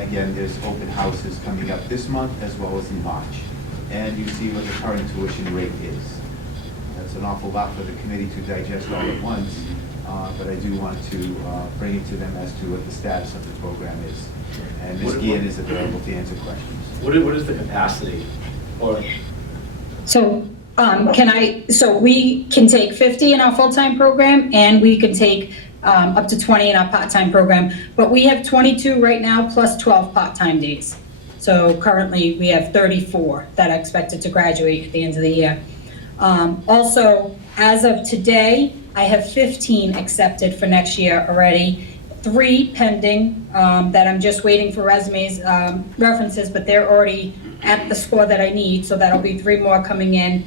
again, there's open houses coming up this month as well as in March. And you see what the current tuition rate is. That's an awful lot for the committee to digest all at once, but I do want to bring it to them as to what the status of the program is. And Ms. Guillen is available to answer questions. What is the capacity? Or So so we can take 50 in our full-time program, and we can take up to 20 in our part-time program. But we have 22 right now, plus 12 part-time days. So currently, we have 34 that are expected to graduate at the end of the year. Also, as of today, I have 15 accepted for next year already, 3 pending that I'm just waiting for resumes, references, but they're already at the score that I need, so that'll be 3 more coming in.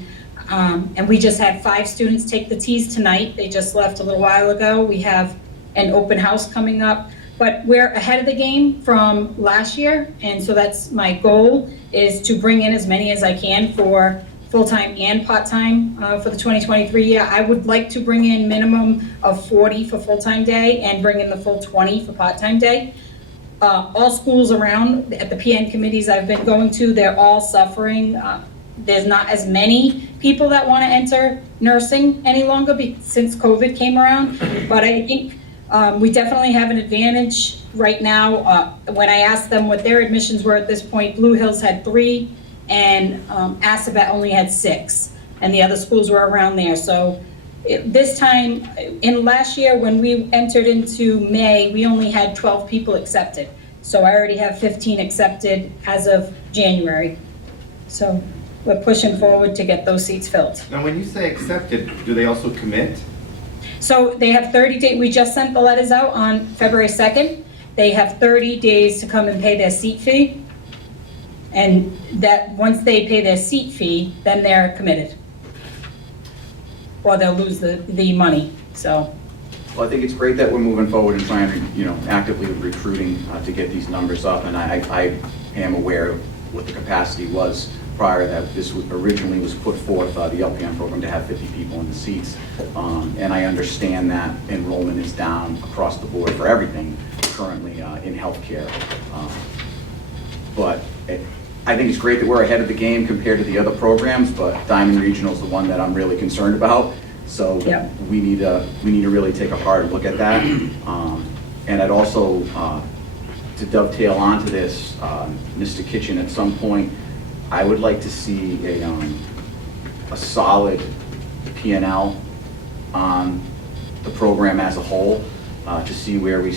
And we just had 5 students take the T's tonight. They just left a little while ago. We have an open house coming up, but we're ahead of the game from last year, and so that's my goal, is to bring in as many as I can for full-time and part-time for the 2023 year. I would like to bring in minimum of 40 for full-time day and bring in the full 20 for part-time day. All schools around, at the PN committees I've been going to, they're all suffering. There's not as many people that want to enter nursing any longer since COVID came around, but I think we definitely have an advantage right now. When I asked them what their admissions were at this point, Blue Hills had 3, and Assabet only had 6, and the other schools were around there. So this time, in last year when we entered into May, we only had 12 people accepted. So I already have 15 accepted as of January. So we're pushing forward to get those seats filled. Now, when you say accepted, do they also commit? So they have 30 days, we just sent the letters out on February 2nd. They have 30 days to come and pay their seat fee. And that, once they pay their seat fee, then they're committed. Or they'll lose the money, so. Well, I think it's great that we're moving forward and trying to, actively recruiting to get these numbers up. And I am aware of what the capacity was prior, that this originally was put forth, the LPN program, to have 50 people in the seats. And I understand that enrollment is down across the board for everything currently in healthcare. But I think it's great that we're ahead of the game compared to the other programs, but Diman Regional is the one that I'm really concerned about. So Yep. we need to really take a hard look at that. And I'd also, to dovetail onto this, Mr. Kitchen, at some point, I would like to see a solid P&L on the program as a whole, to see where we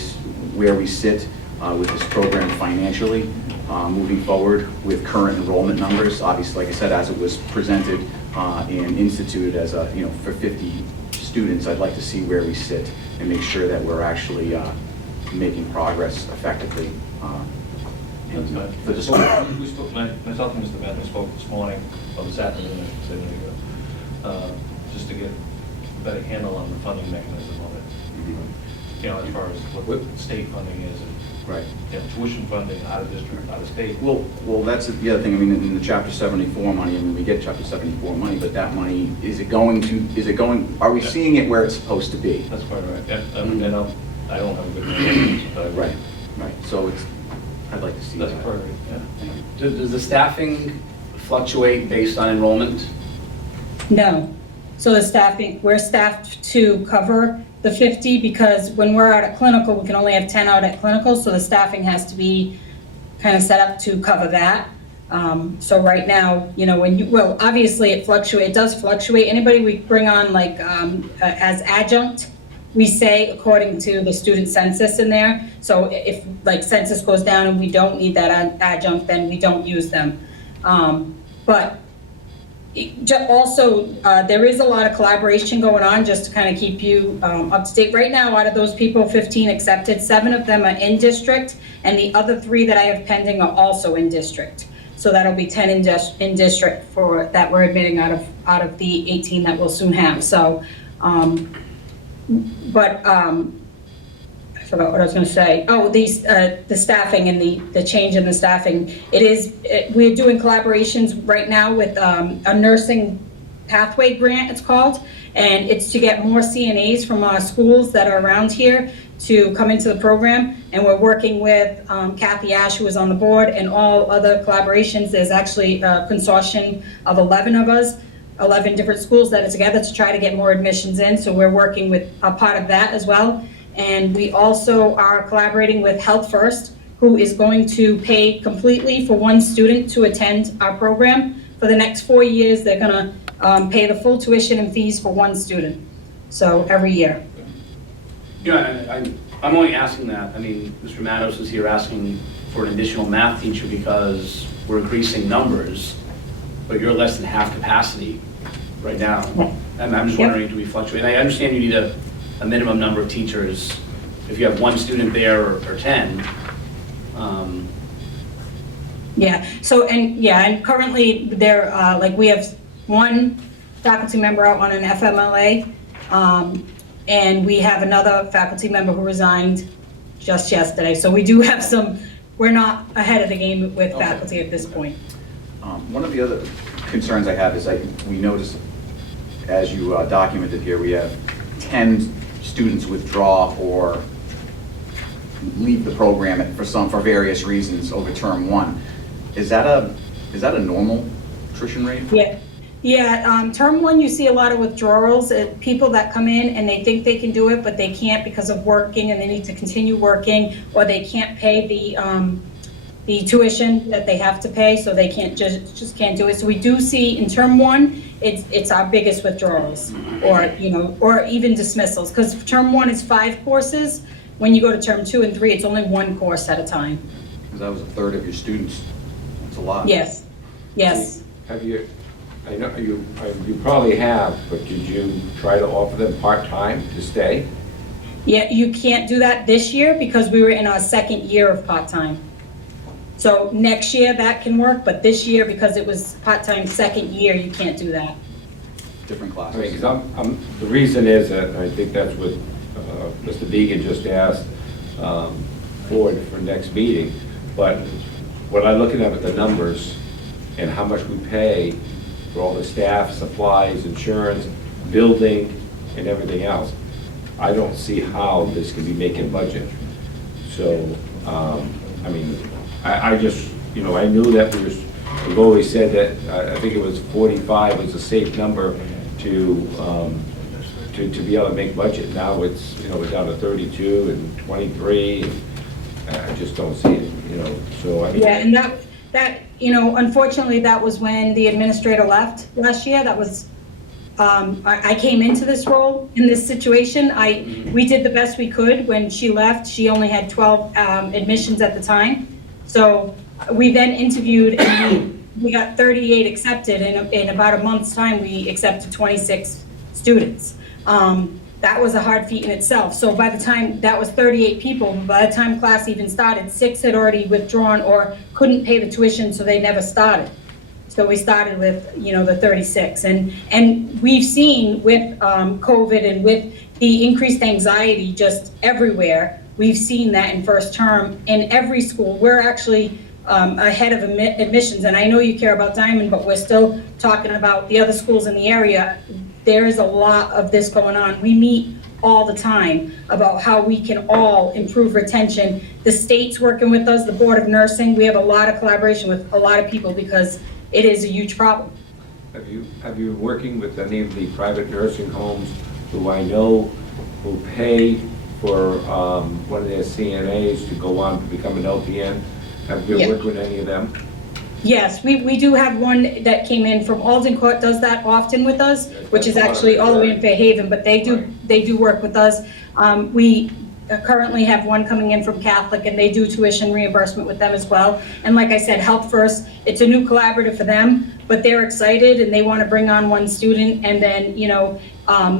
sit with this program financially, moving forward with current enrollment numbers. Obviously, like I said, as it was presented and instituted as for 50 students, I'd like to see where we sit and make sure that we're actually making progress effectively for the school. We spoke, myself and Mr. Benton spoke this morning, or this afternoon, I should say, there you go, just to get a better handle on the funding mechanism of it. As far as what state funding is, and Right. Tuition funding, out of district, out of state. Well, that's the other thing. I mean, in the Chapter 74 money, we get Chapter 74 money, but that money, are we seeing it where it's supposed to be? That's quite right. Yeah, I don't have a good answer. Right. So I'd like to see that. That's quite right, yeah. Does the staffing fluctuate based on enrollment? No. So the staffing, we're staffed to cover the 50, because when we're out at clinical, we can only have 10 out at clinical, so the staffing has to be kind of set up to cover that. So right now, obviously it does fluctuate. Anybody we bring on as adjunct, we say according to the student census in there. So if census goes down and we don't need that adjunct, then we don't use them. But also, there is a lot of collaboration going on, just to kind of keep you up to date. Right now, out of those people, 15 accepted, 7 of them are in district, and the other 3 that I have pending are also in district. So that'll be 10 in district that we're admitting out of the 18 that we'll soon have. So, I forgot what I was going to say. Oh, the staffing and the change in the staffing. We're doing collaborations right now with a nursing pathway grant, it's called, and it's to get more CNAs from our schools that are around here to come into the program. And we're working with Kathy Ash, who is on the board, and all other collaborations. There's actually a consortium of 11 of us, 11 different schools that are together to try to get more admissions in. So we're working with a part of that as well. And we also are collaborating with Health First, who is going to pay completely for one student to attend our program. For the next 4 years, they're going to pay the full tuition and fees for one student, so every year. I'm only asking that. I mean, Mr. Matos is here asking for an additional math teacher because we're increasing numbers, but you're less than half capacity right now. And I'm just wondering, do we fluctuate? And I understand you need a minimum number of teachers. If you have 1 student there or 10. And currently there, we have 1 faculty member out on an FMLA, and we have another faculty member who resigned just yesterday. So we do have we're not ahead of the game with faculty at this point. One of the other concerns I have is we noticed, as you documented here, we have 10 students withdraw or leave the program for various reasons over term 1. Is that a normal attrition rate? Yeah. Term 1, you see a lot of withdrawals. People that come in and they think they can do it, but they can't because of working, and they need to continue working, or they can't pay the tuition that they have to pay, so they can't just can't do it. So we do see in term 1, it's our biggest withdrawals, or even dismissals, because term 1 is 5 courses. When you go to term 2 and 3, it's only 1 course at a time. Because that was a third of your students. That's a lot. Yes. Have you I know you probably have, but did you try to offer them part-time to stay? Yeah, you can't do that this year because we were in our second year of part-time. So next year that can work, but this year, because it was part-time second year, you can't do that. Different I mean, classes. 'cause the reason is that, and I think that's what Mr. Deegan just asked for next meeting, but when I look at the numbers and how much we pay for all the staff, supplies, insurance, building, and everything else, I don't see how this can be making budget. So, I mean, I just, I knew that we've always said that, I think it was 45 was a safe number to be able to make budget. Now it's, we're down to 32 and 23, and I just don't see it, so I mean. Yeah, and that, unfortunately, that was when the administrator left last year. That was, I came into this role in this situation. We did the best we could. When she left, she only had 12 admissions at the time. So we then interviewed and we got 38 accepted. In about a month's time, we accepted 26 students. That was a hard feat in itself. So by the time, that was 38 people, by the time class even started, 6 had already withdrawn or couldn't pay the tuition, so they never started. So we started with, the 36. And we've seen with COVID and with the increased anxiety just everywhere, we've seen that in first term in every school. We're actually ahead of admissions, and I know you care about Diman, but we're still talking about the other schools in the area. There is a lot of this going on. We meet all the time about how we can all improve retention. The state's working with us, the Board of Nursing. We have a lot of collaboration with a lot of people because it is a huge problem. Have you been working with any of the private nursing homes who I know who pay for one of their CNAs to go on to become an LPN? Have you worked with any of them? Yes, we do have one that came in from Alden Court, does that often with us, which is actually all the way in Fairhaven, but they do work with us. We currently have one coming in from Catholic, and they do tuition reimbursement with them as well. And like I said, Help First, it's a new collaborative for them, but they're excited and they want to bring on one student. And then,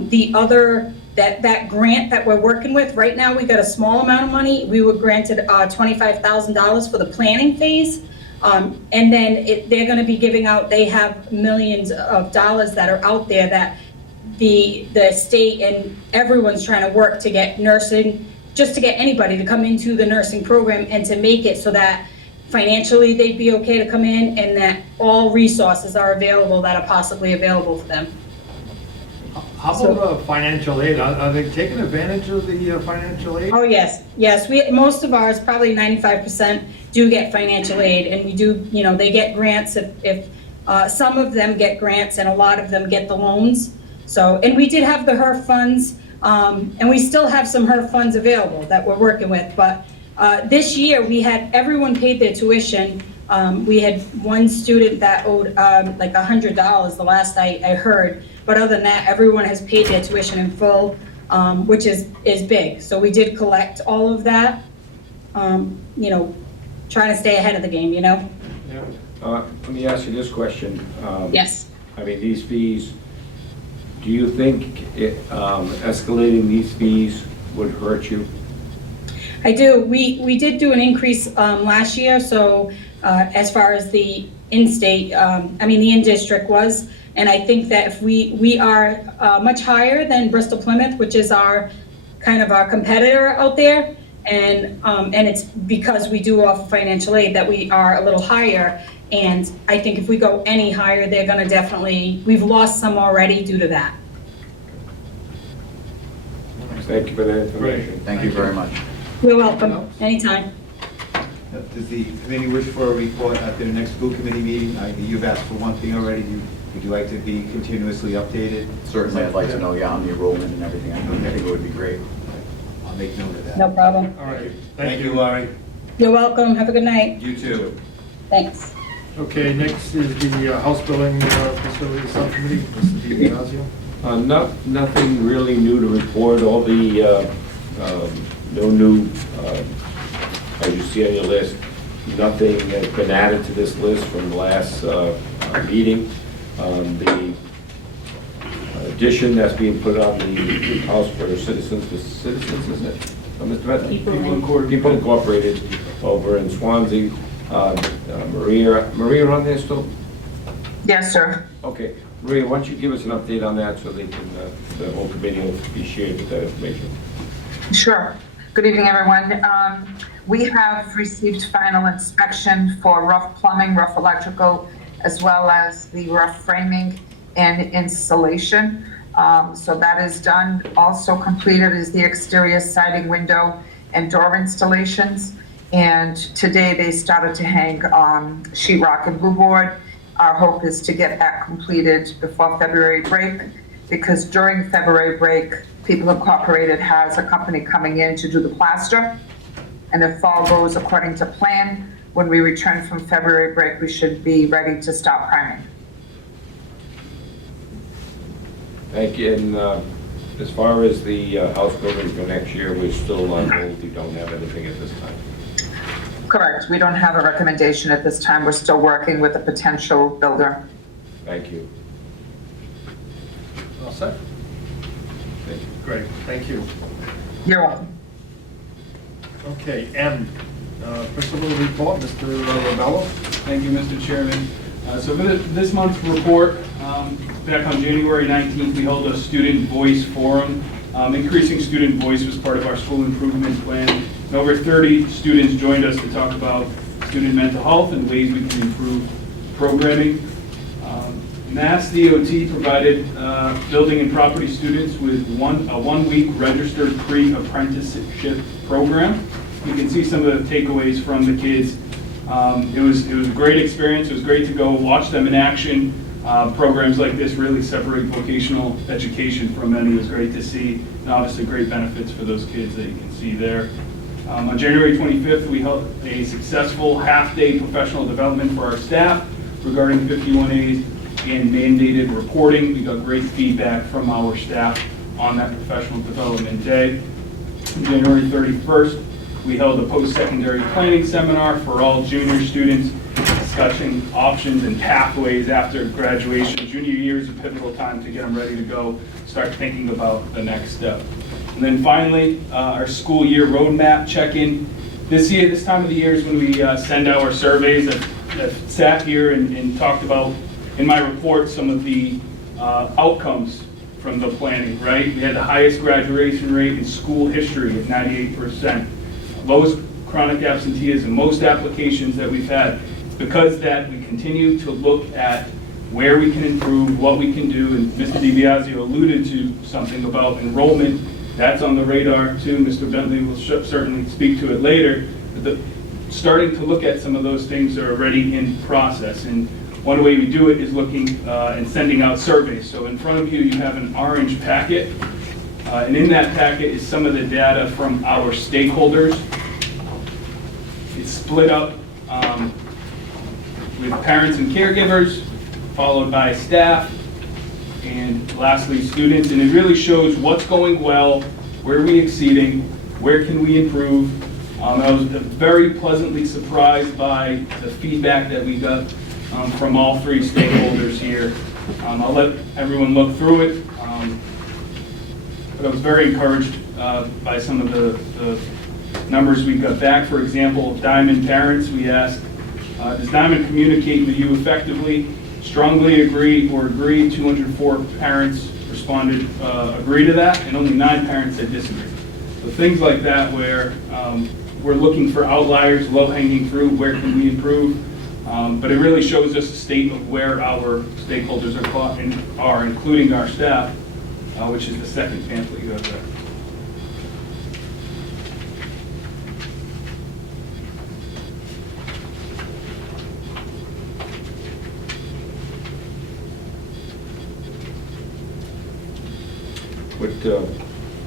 the other, that grant that we're working with, right now we got a small amount of money. We were granted $25,000 for the planning phase. And then they're going to be giving out, they have millions of dollars that are out there that the state and everyone's trying to work to get nursing, just to get anybody to come into the nursing program and to make it so that financially they'd be okay to come in and that all resources are available that are possibly available for them. How about financial aid? Are they taking advantage of the financial aid? Oh, yes. Most of ours, probably 95%, do get financial aid, and we do, they get grants if some of them get grants and a lot of them get the loans. So, and we did have the HERF funds, and we still have some HERF funds available that we're working with, but this year we had, everyone paid their tuition. We had one student that owed like $100 the last I heard. But other than that, everyone has paid their tuition in full, which is big. So we did collect all of that, trying to stay ahead of the game, Yeah. Let me ask you this question. Yes. I mean, these fees, do you think escalating these fees would hurt you? I do. We did do an increase last year, so as far as the in-state, the in-district was, and I think that if we are much higher than Bristol Plymouth, which is our competitor out there, and it's because we do offer financial aid that we are a little higher. And I think if we go any higher, they're going to definitely, we've lost some already due to that. Thank you for that information. Thank you very much. You're welcome. Anytime. Does the committee wish for a report at their next school committee meeting? You've asked for one thing already. Would you like to be continuously updated? Certainly, I'd like to know, on the enrollment and everything. I think it would be great. I'll make note of that. No problem. All right. Thank you, Laurie. You're welcome. Have a good night. You too. Thanks. Okay, next is the House Building Facility Subcommittee, Mr. DiBiasio. Nothing really new to report. All the, no new, as you see on your list, nothing has been added to this list from the last meeting. The addition that's being put on the house for citizens, is it, Mr. Bentley? People Incorporated over in Swansea. Maria on there still? Yes, sir. Okay, Maria, why don't you give us an update on that so they can, the whole committee will be shared with that information. Sure. Good evening, everyone. We have received final inspection for rough plumbing, rough electrical, as well as the rough framing and insulation. So that is done. Also completed is the exterior siding, window, and door installations. And today they started to hang sheetrock and blue board. Our hope is to get that completed before February break, because during February break, People Incorporated has a company coming in to do the plaster. And if all goes according to plan, when we return from February break, we should be ready to start priming. Thank you, and as far as the house building for next year, we're still on hold, we don't have anything at this time. Correct. We don't have a recommendation at this time. We're still working with a potential builder. Thank you. All set? Great, thank you. You're welcome. Okay, M, principal report, Mr. Rebello. Thank you, Mr. Chairman. So for this month's report, back on January 19th, we held a student voice forum. Increasing student voice was part of our school improvement plan. And over 30 students joined us to talk about student mental health and ways we can improve programming. Mass DOT provided building and property students with a one-week registered pre-apprenticeship program. You can see some of the takeaways from the kids. It was a great experience. It was great to go watch them in action. Programs like this really separate vocational education from many. It was great to see, and obviously great benefits for those kids that you can see there. On January 25th, we held a successful half-day professional development for our staff regarding 51As and mandated reporting. We got great feedback from our staff on that professional development day. On January 31st, we held a post-secondary planning seminar for all junior students, discussing options and pathways after graduation. Junior year is a pivotal time to get them ready to go, start thinking about the next step. And then finally, our school year roadmap check-in. This time of the year is when we send our surveys. I've sat here and talked about, in my report, some of the outcomes from the planning, right? We had the highest graduation rate in school history at 98%. Lowest chronic absenteeism, most applications that we've had. It's because that we continue to look at where we can improve, what we can do, and Mr. DiBiasio alluded to something about enrollment. That's on the radar too. Mr. Bentley will certainly speak to it later. But starting to look at some of those things that are already in process. And one way we do it is looking and sending out surveys. So in front of you, you have an orange packet. And in that packet is some of the data from our stakeholders. It's split up with parents and caregivers, followed by staff, and lastly, students. And it really shows what's going well, where are we exceeding, where can we improve. I was very pleasantly surprised by the feedback that we got from all three stakeholders here. I'll let everyone look through it, but I was very encouraged by some of the numbers we got back. For example, Diman parents, we asked, does Diman communicate with you effectively? Strongly agree or agree. 204 parents responded, agree to that, and only 9 parents said disagree. So things like that where we're looking for outliers, low-hanging fruit, where can we improve? But it really shows us the state of where our stakeholders are including our staff, which is the second pamphlet you have there.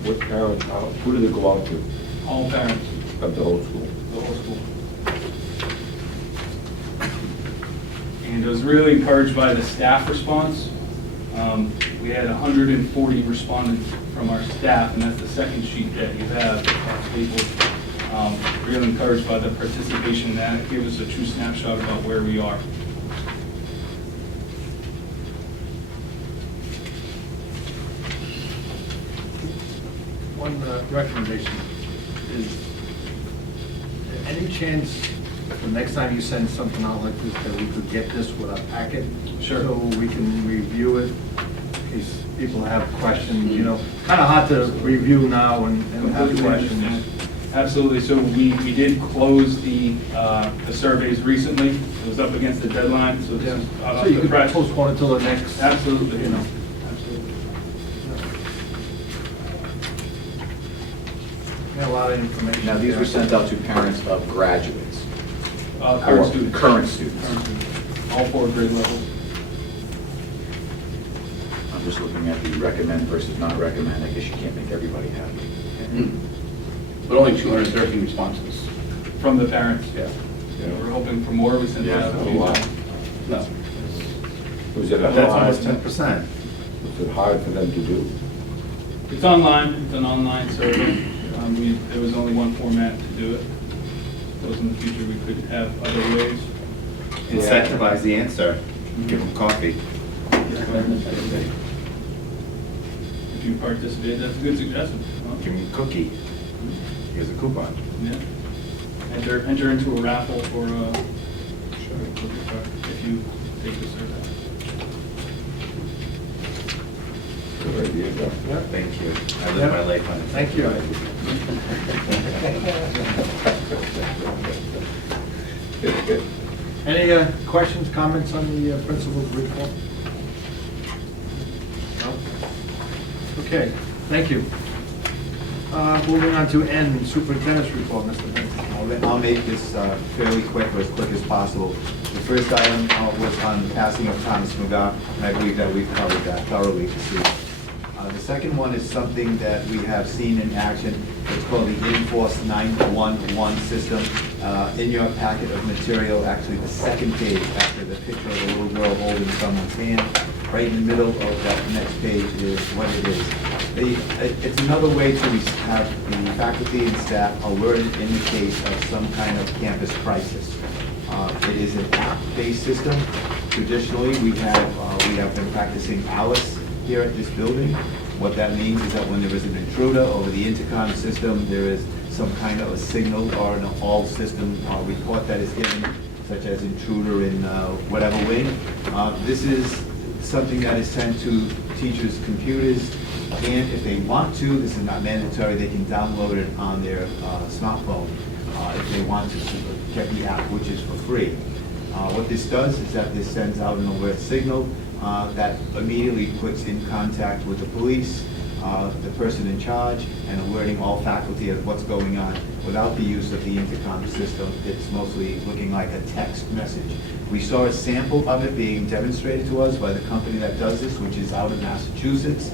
What parents, who do they go out to? All parents. Of the whole school? The whole school. And I was really encouraged by the staff response. We had 140 respondents from our staff, and that's the second sheet that you have. Really encouraged by the participation in that. It gave us a true snapshot about where we are. one recommendation is, any chance the next time you send something out like this, that we could get this with a packet? Sure. So we can review it, in case people have questions, you know? Kind of hard to review now and have Completely questions. understand. Absolutely. So we did close the surveys recently. It was up against the deadline, so this is hot off So you the could press. postpone until the next. Absolutely. You know. Absolutely. Got a lot of information. Now, these there. were sent out to parents of graduates. Current Or students. Current students. Current students. All 4 grade levels. I'm just looking at the recommend versus not recommend. I guess you can't make everybody happy. But only 213 responses. From the parents. Yeah. We're hoping for more. We sent out a few. Wow. No. Was it That's almost 10%. Was it hard for them to do? It's online. It's an online survey. There was only one format to do it. Those in the future, we could have other ways. Incentivize the answer, give them coffee. If you participate, that's a good suggestion. Give them a cookie. Here's a coupon. Yeah. Enter into a raffle for if you take the survey. Good idea, Jeff. Yeah. Thank you. I live my life on it. Thank you. Any questions, comments on the principal's report? No? Okay, thank you. Moving on to N, superintendent's report, Mr. Benson. I'll make this fairly quick, or as quick as possible. The first item was on the passing of Thomas McGough, and I believe that we've covered that thoroughly this evening. The second one is something that we have seen in action. It's called the Enforce 911 system. In your packet of material, actually the second page after the picture of a little girl holding someone's hand, right in the middle of that next page is what it is. It's another way to have the faculty and staff alerted in the case of some kind of campus crisis. It is an app-based system. Traditionally, we have been practicing Alice here at this building. What that means is that when there is an intruder over the intercom system, there is some kind of a signal or an all system report that is given, such as intruder in whatever wing. This is something that is sent to teachers' computers, and if they want to, this is not mandatory, they can download it on their smartphone if they want to get the app, which is for free. What this does is that this sends out an alert signal that immediately puts in contact with the police, the person in charge, and alerting all faculty of what's going on without the use of the intercom system. It's mostly looking like a text message. We saw a sample of it being demonstrated to us by the company that does this, which is out of Massachusetts.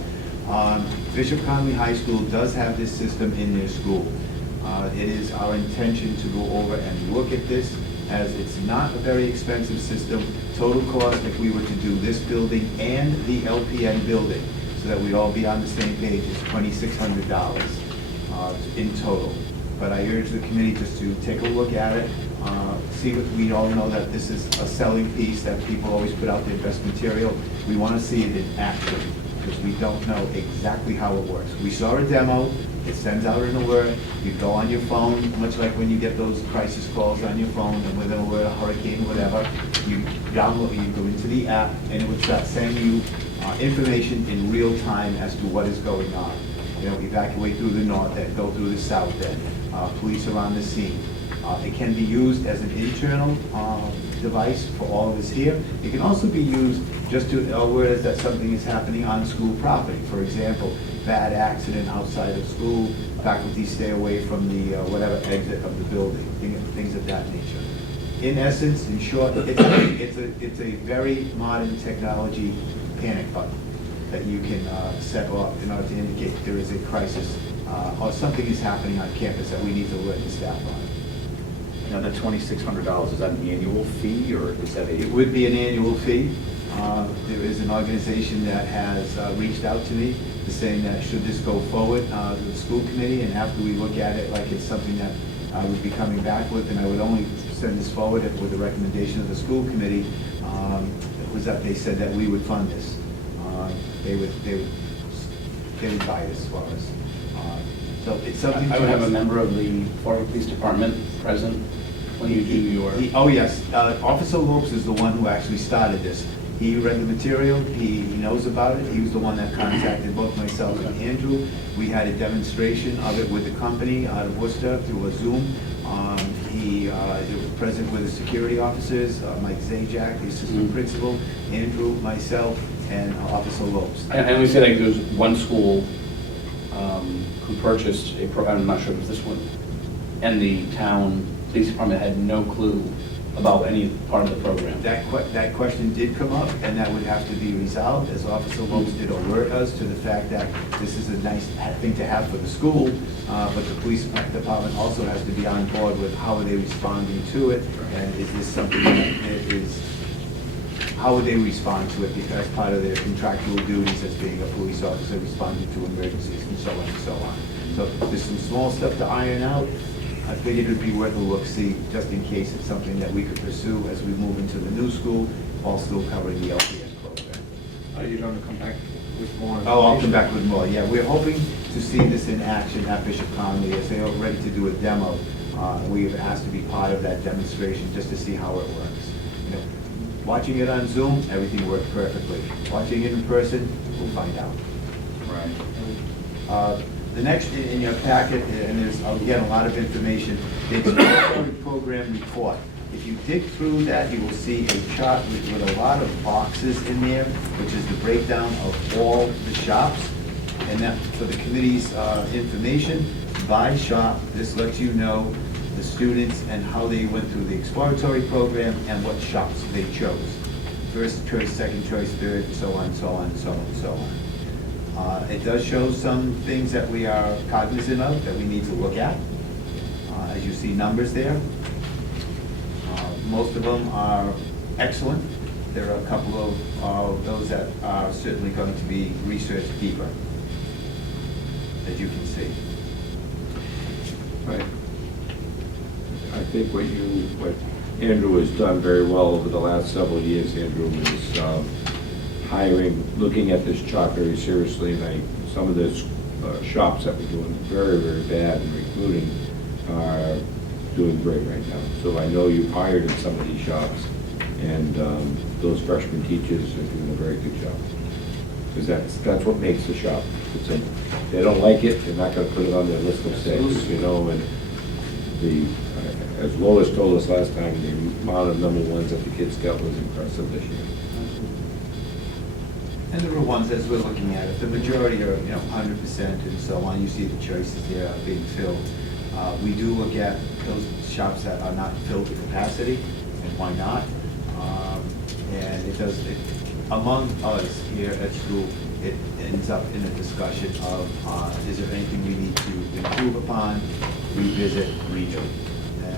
Bishop Conley High School does have this system in their school. It is our intention to go over and look at this, as it's not a very expensive system. Total cost, if we were to do this building and the LPN building, so that we'd all be on the same page, is $2,600 in total. But I urge the committee just to take a look at it, see what, we all know that this is a selling piece, that people always put out their best material. We want to see it in action, because we don't know exactly how it works. We saw a demo, it sends out an alert, you go on your phone, much like when you get those crisis calls on your phone, and with an alert, a hurricane, whatever, you download, you go into the app, and it would start sending you information in real time as to what is going on. You know, evacuate through the north end, go through the south end, police are on the scene. It can be used as an internal device for all of us here. It can also be used just to alert us that something is happening on school property. For example, bad accident outside of school, faculty stay away from the whatever exit of the building, things of that nature. In essence, in short, it's a very modern technology panic button that you can set off in order to indicate there is a crisis or something is happening on campus that we need to alert the staff on. Now, that $2,600, is that an annual fee, or is that It a? would be an annual fee. There is an organization that has reached out to me saying that should this go forward to the school committee, and after we look at it like it's something that I would be coming back with, and I would only send this forward with the recommendation of the school committee, was that they said that we would fund this. They would buy this for us. So it's something. I would have a member of the Florida Police Department present when you do your... Oh, yes. Officer Lopes is the one who actually started this. He read the material, he knows about it, he was the one that contacted both myself and Andrew. We had a demonstration of it with the company out of Worcester through a Zoom. He was present with the security officers, Mike Zajac, the assistant principal, Andrew, myself, and Officer Lopes. And we say like there was one school who purchased a program, I'm not sure if it was this one, and the town police department had no clue about any part of the program. That question did come up, and that would have to be resolved, as Officer Lopes did alert us to the fact that this is a nice thing to have for the school, but the police department also has to be on board with how are they responding to it, and is this something that is, how would they respond to it, because part of their contractual duties as being a police officer responding to emergencies and so on and so on. So there's some small stuff to iron out. I figured it'd be worth a look-see, just in case it's something that we could pursue as we move into the new school, while still covering the LPS program. Are you going to come back with more? Oh, I'll come back with more, yeah. We're hoping to see this in action at Bishop Conley, as they are ready to do a demo. We've asked to be part of that demonstration, just to see how it works. You know, watching it on Zoom, everything worked perfectly. Watching it in person, we'll find out. Right. The next in your packet, and there's, again, a lot of information, the exploratory program report. If you dig through that, you will see a chart with a lot of boxes in there, which is the breakdown of all the shops. And that, for the committee's information, by shop, this lets you know the students and how they went through the exploratory program and what shops they chose. First choice, second choice, third, and so on, so on, so on, so on. It does show some things that we are cognizant of, that we need to look at. As you see numbers there. Most of them are excellent. There are a couple of those that are certainly going to be researched deeper, as you can see. Right. I think what Andrew has done very well over the last several years, Andrew, is hiring, looking at this chart very seriously, and some of the shops that were doing very, very bad in recruiting are doing great right now. So I know you've hired in some of these shops, and those freshman teachers are doing a very good job. Because that's what makes the shop. They don't like it, they're not going to put it on their list of six, you know, and as Lois told us last time, the amount of number ones that the kids got was impressive this year. And there are ones, as we're looking at it, the majority are, 100% and so on. You see the choices there are being filled. We do look at those shops that are not filled to capacity, and why not? And it does, among us here at school, it ends up in a discussion of, is there anything we need to improve upon, revisit, redo?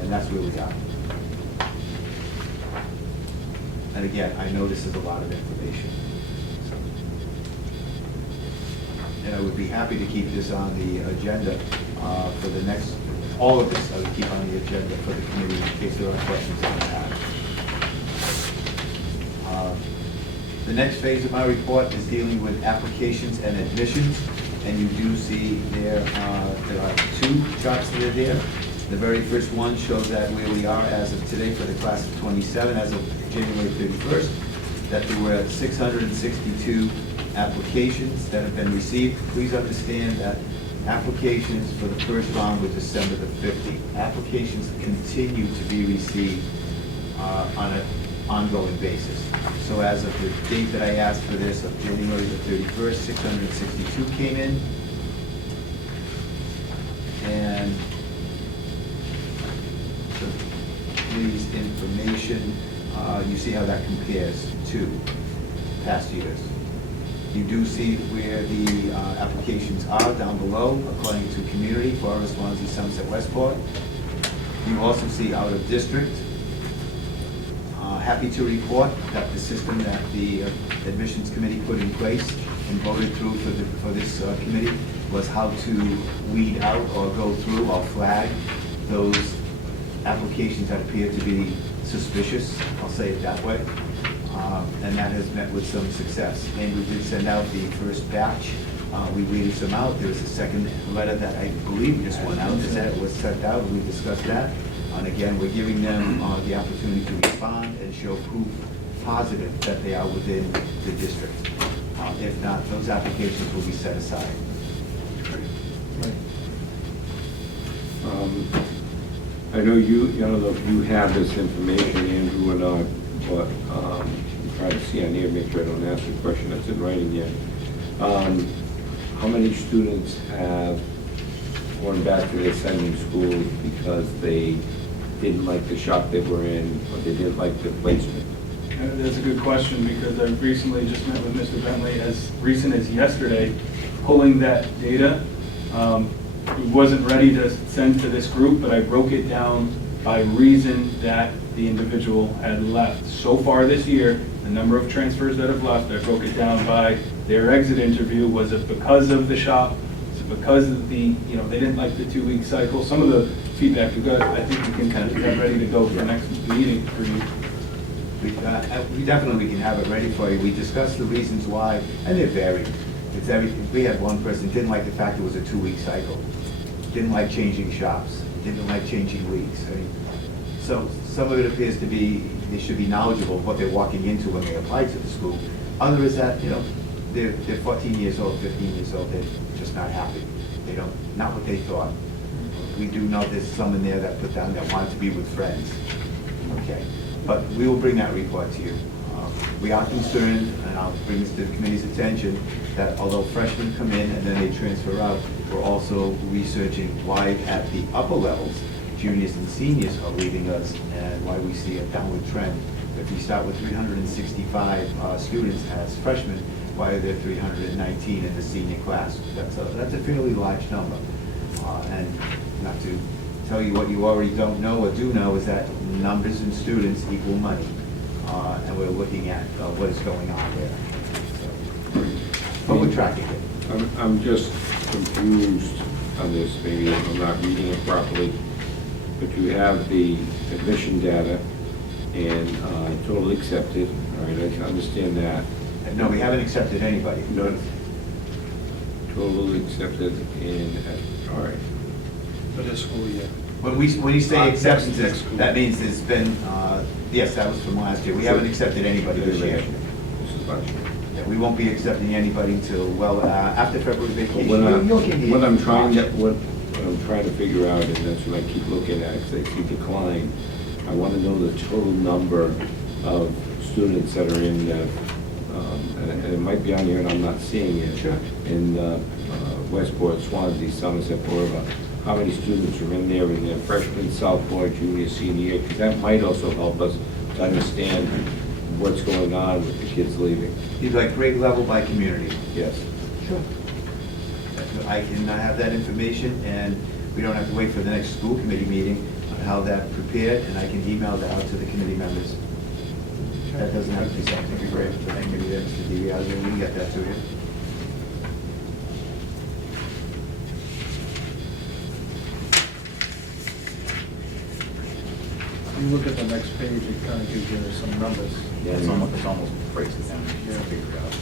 And that's where we are. And again, I know this is a lot of information. And I would be happy to keep this on the agenda for the next, all of this I would keep on the agenda for the committee in case there are questions that I have. The next phase of my report is dealing with applications and admissions. And you do see there are two charts that are there. The very first one shows that where we are as of today for the class of 27, as of January 31st, that there were 662 applications that have been received. Please understand that applications for the first round were December the 15th. Applications continue to be received on an ongoing basis. So as of the date that I asked for this, of January the 31st, 662 came in. And please information, you see how that compares to past years. You do see where the applications are down below, according to community, Forest, Swansea, Somerset, Westport. You also see out of district. Happy to report that the system that the admissions committee put in place and voted through for this committee was how to weed out or go through or flag those applications that appear to be suspicious, I'll say it that way. And that has met with some success. And we did send out the first batch We waited some out. There was a second letter that I believe just went out, that was sent out, we discussed that. And again, we're giving them the opportunity to respond and show proof positive that they are within the district. If not, those applications will be set aside. I know you, I don't know if you have this information, Andrew, or not, but I'm trying to see on here, make sure I don't ask a question that's in writing yet. How many students have gone back to their sending school because they didn't like the shop they were in, or they didn't like the placement? That's a good question, because I recently just met with Mr. Bentley, as recent as yesterday, pulling that data. It wasn't ready to send to this group, but I broke it down by reason that the individual had left. So far this year, the number of transfers that have left, I broke it down by their exit interview. Was it because of the shop? Was it because of the, they didn't like the 2-week cycle? Some of the feedback we got, I think we can kind of get ready to go for the next meeting for you. We definitely can have it ready for you. We discussed the reasons why, and they vary. It's everything. We had one person didn't like the fact it was a 2-week cycle, didn't like changing shops, didn't like changing weeks. I mean, so some of it appears to be they should be knowledgeable of what they're walking into when they apply to the school. Other is that they're 14 years old, 15 years old. They're just not happy. They don't not what they thought. We do know there's some in there that put down that wanted to be with friends. Okay. But we will bring that report to you. We are concerned, and I'll bring this to the committee's attention, that although freshmen come in and then they transfer out, we're also researching why at the upper levels, juniors and seniors are leaving us, and why we see a downward trend. If we start with 365 students as freshmen, why are there 319 in the senior class? That's a fairly large number. And not to tell you what you already don't know or do know is that numbers and students equal money. And we're looking at what is going on there. So, but we're tracking it. I'm just confused on this, maybe I'm not reading it properly, but you have the admission data and totally accepted, all right, I can understand that. No, we haven't accepted anybody. No, totally accepted and, all right. For this school year. When you say acceptances, that means there's been, yes, that was from last year. We haven't accepted anybody this year. This is last year. Yeah, we won't be accepting anybody until, well, after February vacation. What I'm trying to figure out, and that's what I keep looking at, because I see decline, I want to know the total number of students that are in, and it might be on here and I'm not seeing it. Sure. In Westport, Swansea, Somerset, Florida. How many students are in there in their freshman, sophomore, junior, senior year? Because that might also help us to understand what's going on with the kids leaving. You'd like grade level by community? Yes. Sure. I can have that information, and we don't have to wait for the next school committee meeting on how that prepared, and I can email that out to the committee members. That doesn't have to be something great, but I can give you that, Mr. DiBiase, we can get that to you. You look at the next page, it kind of gives you some numbers. Yeah, it's almost breaks it down. Yeah. Figure it out.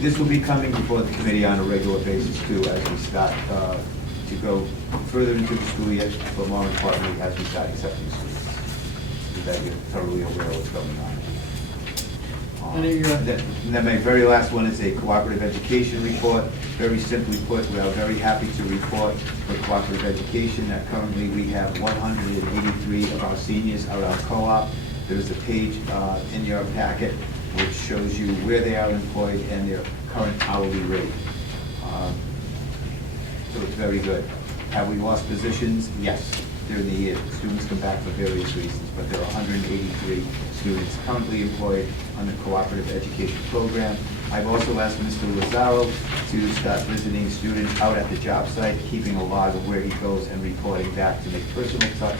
This will be coming before the committee on a regular basis too, as we start to go further into the school year, but more importantly, as we start accepting students, so that you're thoroughly aware of what's going on. And then my very last one is a cooperative education report. Very simply put, we are very happy to report for cooperative education that currently we have 183 of our seniors are on co-op. There's a page in your packet which shows you where they are employed and their current hourly rate. So it's very good. Have we lost positions? Yes, during the year. Students come back for various reasons, but there are 183 students currently employed on the cooperative education program. I've also asked Mr. Lazaro to start visiting students out at the job site, keeping a log of where he goes and reporting back to make personal touch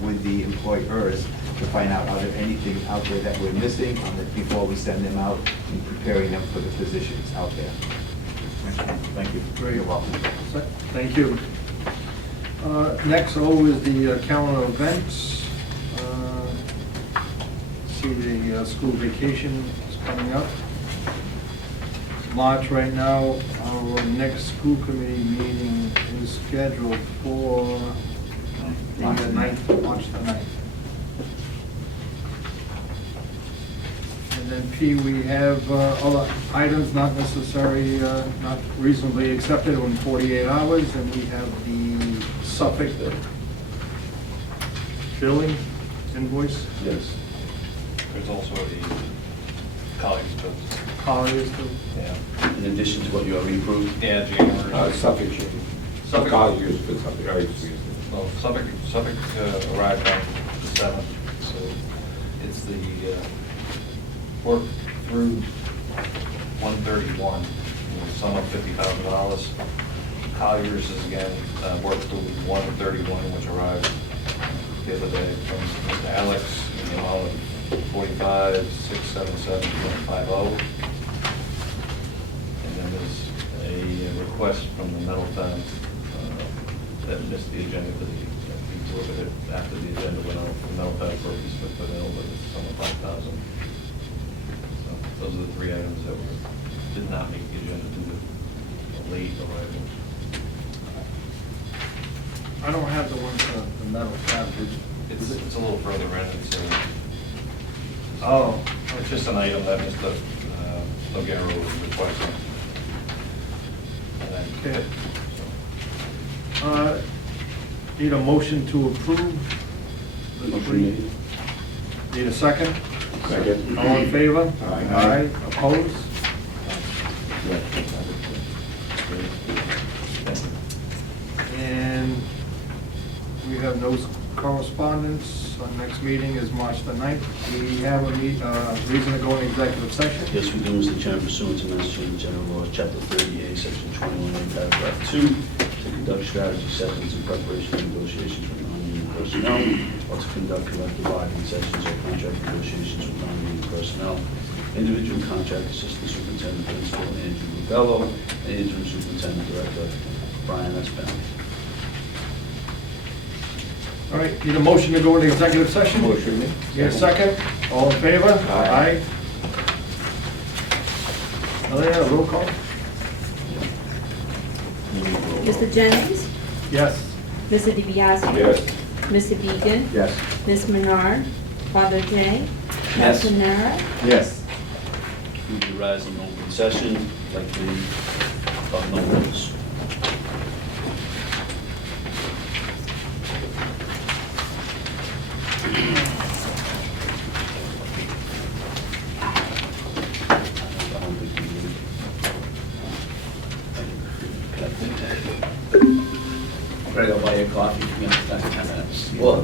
with the employers to find out are there anything out there that we're missing before we send them out and preparing them for the positions out there. Thank you. You're welcome. Thank you. Next, is the calendar events. see the school vacation is coming up. March right now, our next school committee meeting is scheduled for the 9th, March the 9th. And then P, we have other items not necessary, not reasonably accepted in 48 hours, and we have the Suffolk billing invoice. Yes. There's also the Colliers bills. Colliers too. Yeah. In addition to what you already approved? Yeah, January. Suffolk, Suffolk. Colliers for Suffolk, right? Well, Suffolk arrived on the 7th, so it's the work through 131, sum of $50,000. Colliers is again work through 131, which arrived the other day from Mr. Alex in the amount of 45,677.50. And then there's a request from the metal fund that missed the agenda because he looked at it after the agenda went out. The metal fund purpose, but put in over the sum of 5,000. So those are the three items that did not make the agenda due to late arrival. I don't have the one for the metal package. It's a little further in. It's Oh. it's just an item that Mr. Noguera was requesting. And then, Okay. Need a motion to approve? the Motion made. Need a second? Second. All in favor? Aye. Opposed? And we have no correspondence. Our next meeting is March the 9th. We have a reason to go in executive session. Yes, we do, Mr. Chairman, pursuant to Massachusetts General Law, Chapter 30A, Section 21A, Paragraph 2, to conduct strategy sessions in preparation for negotiations with non-union personnel, or to conduct collective bargaining sessions or contract negotiations with non-union personnel. Individual contract assistant superintendent principal Andrew Rubello, and interim superintendent director Brian S. Bell. All right, need a motion to go into executive session? Motion made. Need a second? All in favor? Aye. Elena, roll call? Mr. Jennings, Yes. Mr. DiBiaseo. Yes. Mr. Deegan, Yes. Ms. Menard, Father J. Yes. Dr. Nara. Yes. We will rise in open session, like the, no rules. Ready to buy you a coffee? You got 10 minutes. Well,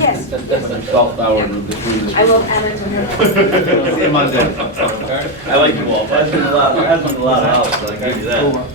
Yes. Felt hour in between this. I will add it to her. See you Monday. I like you all. That's been a lot of hours, I'll give you that.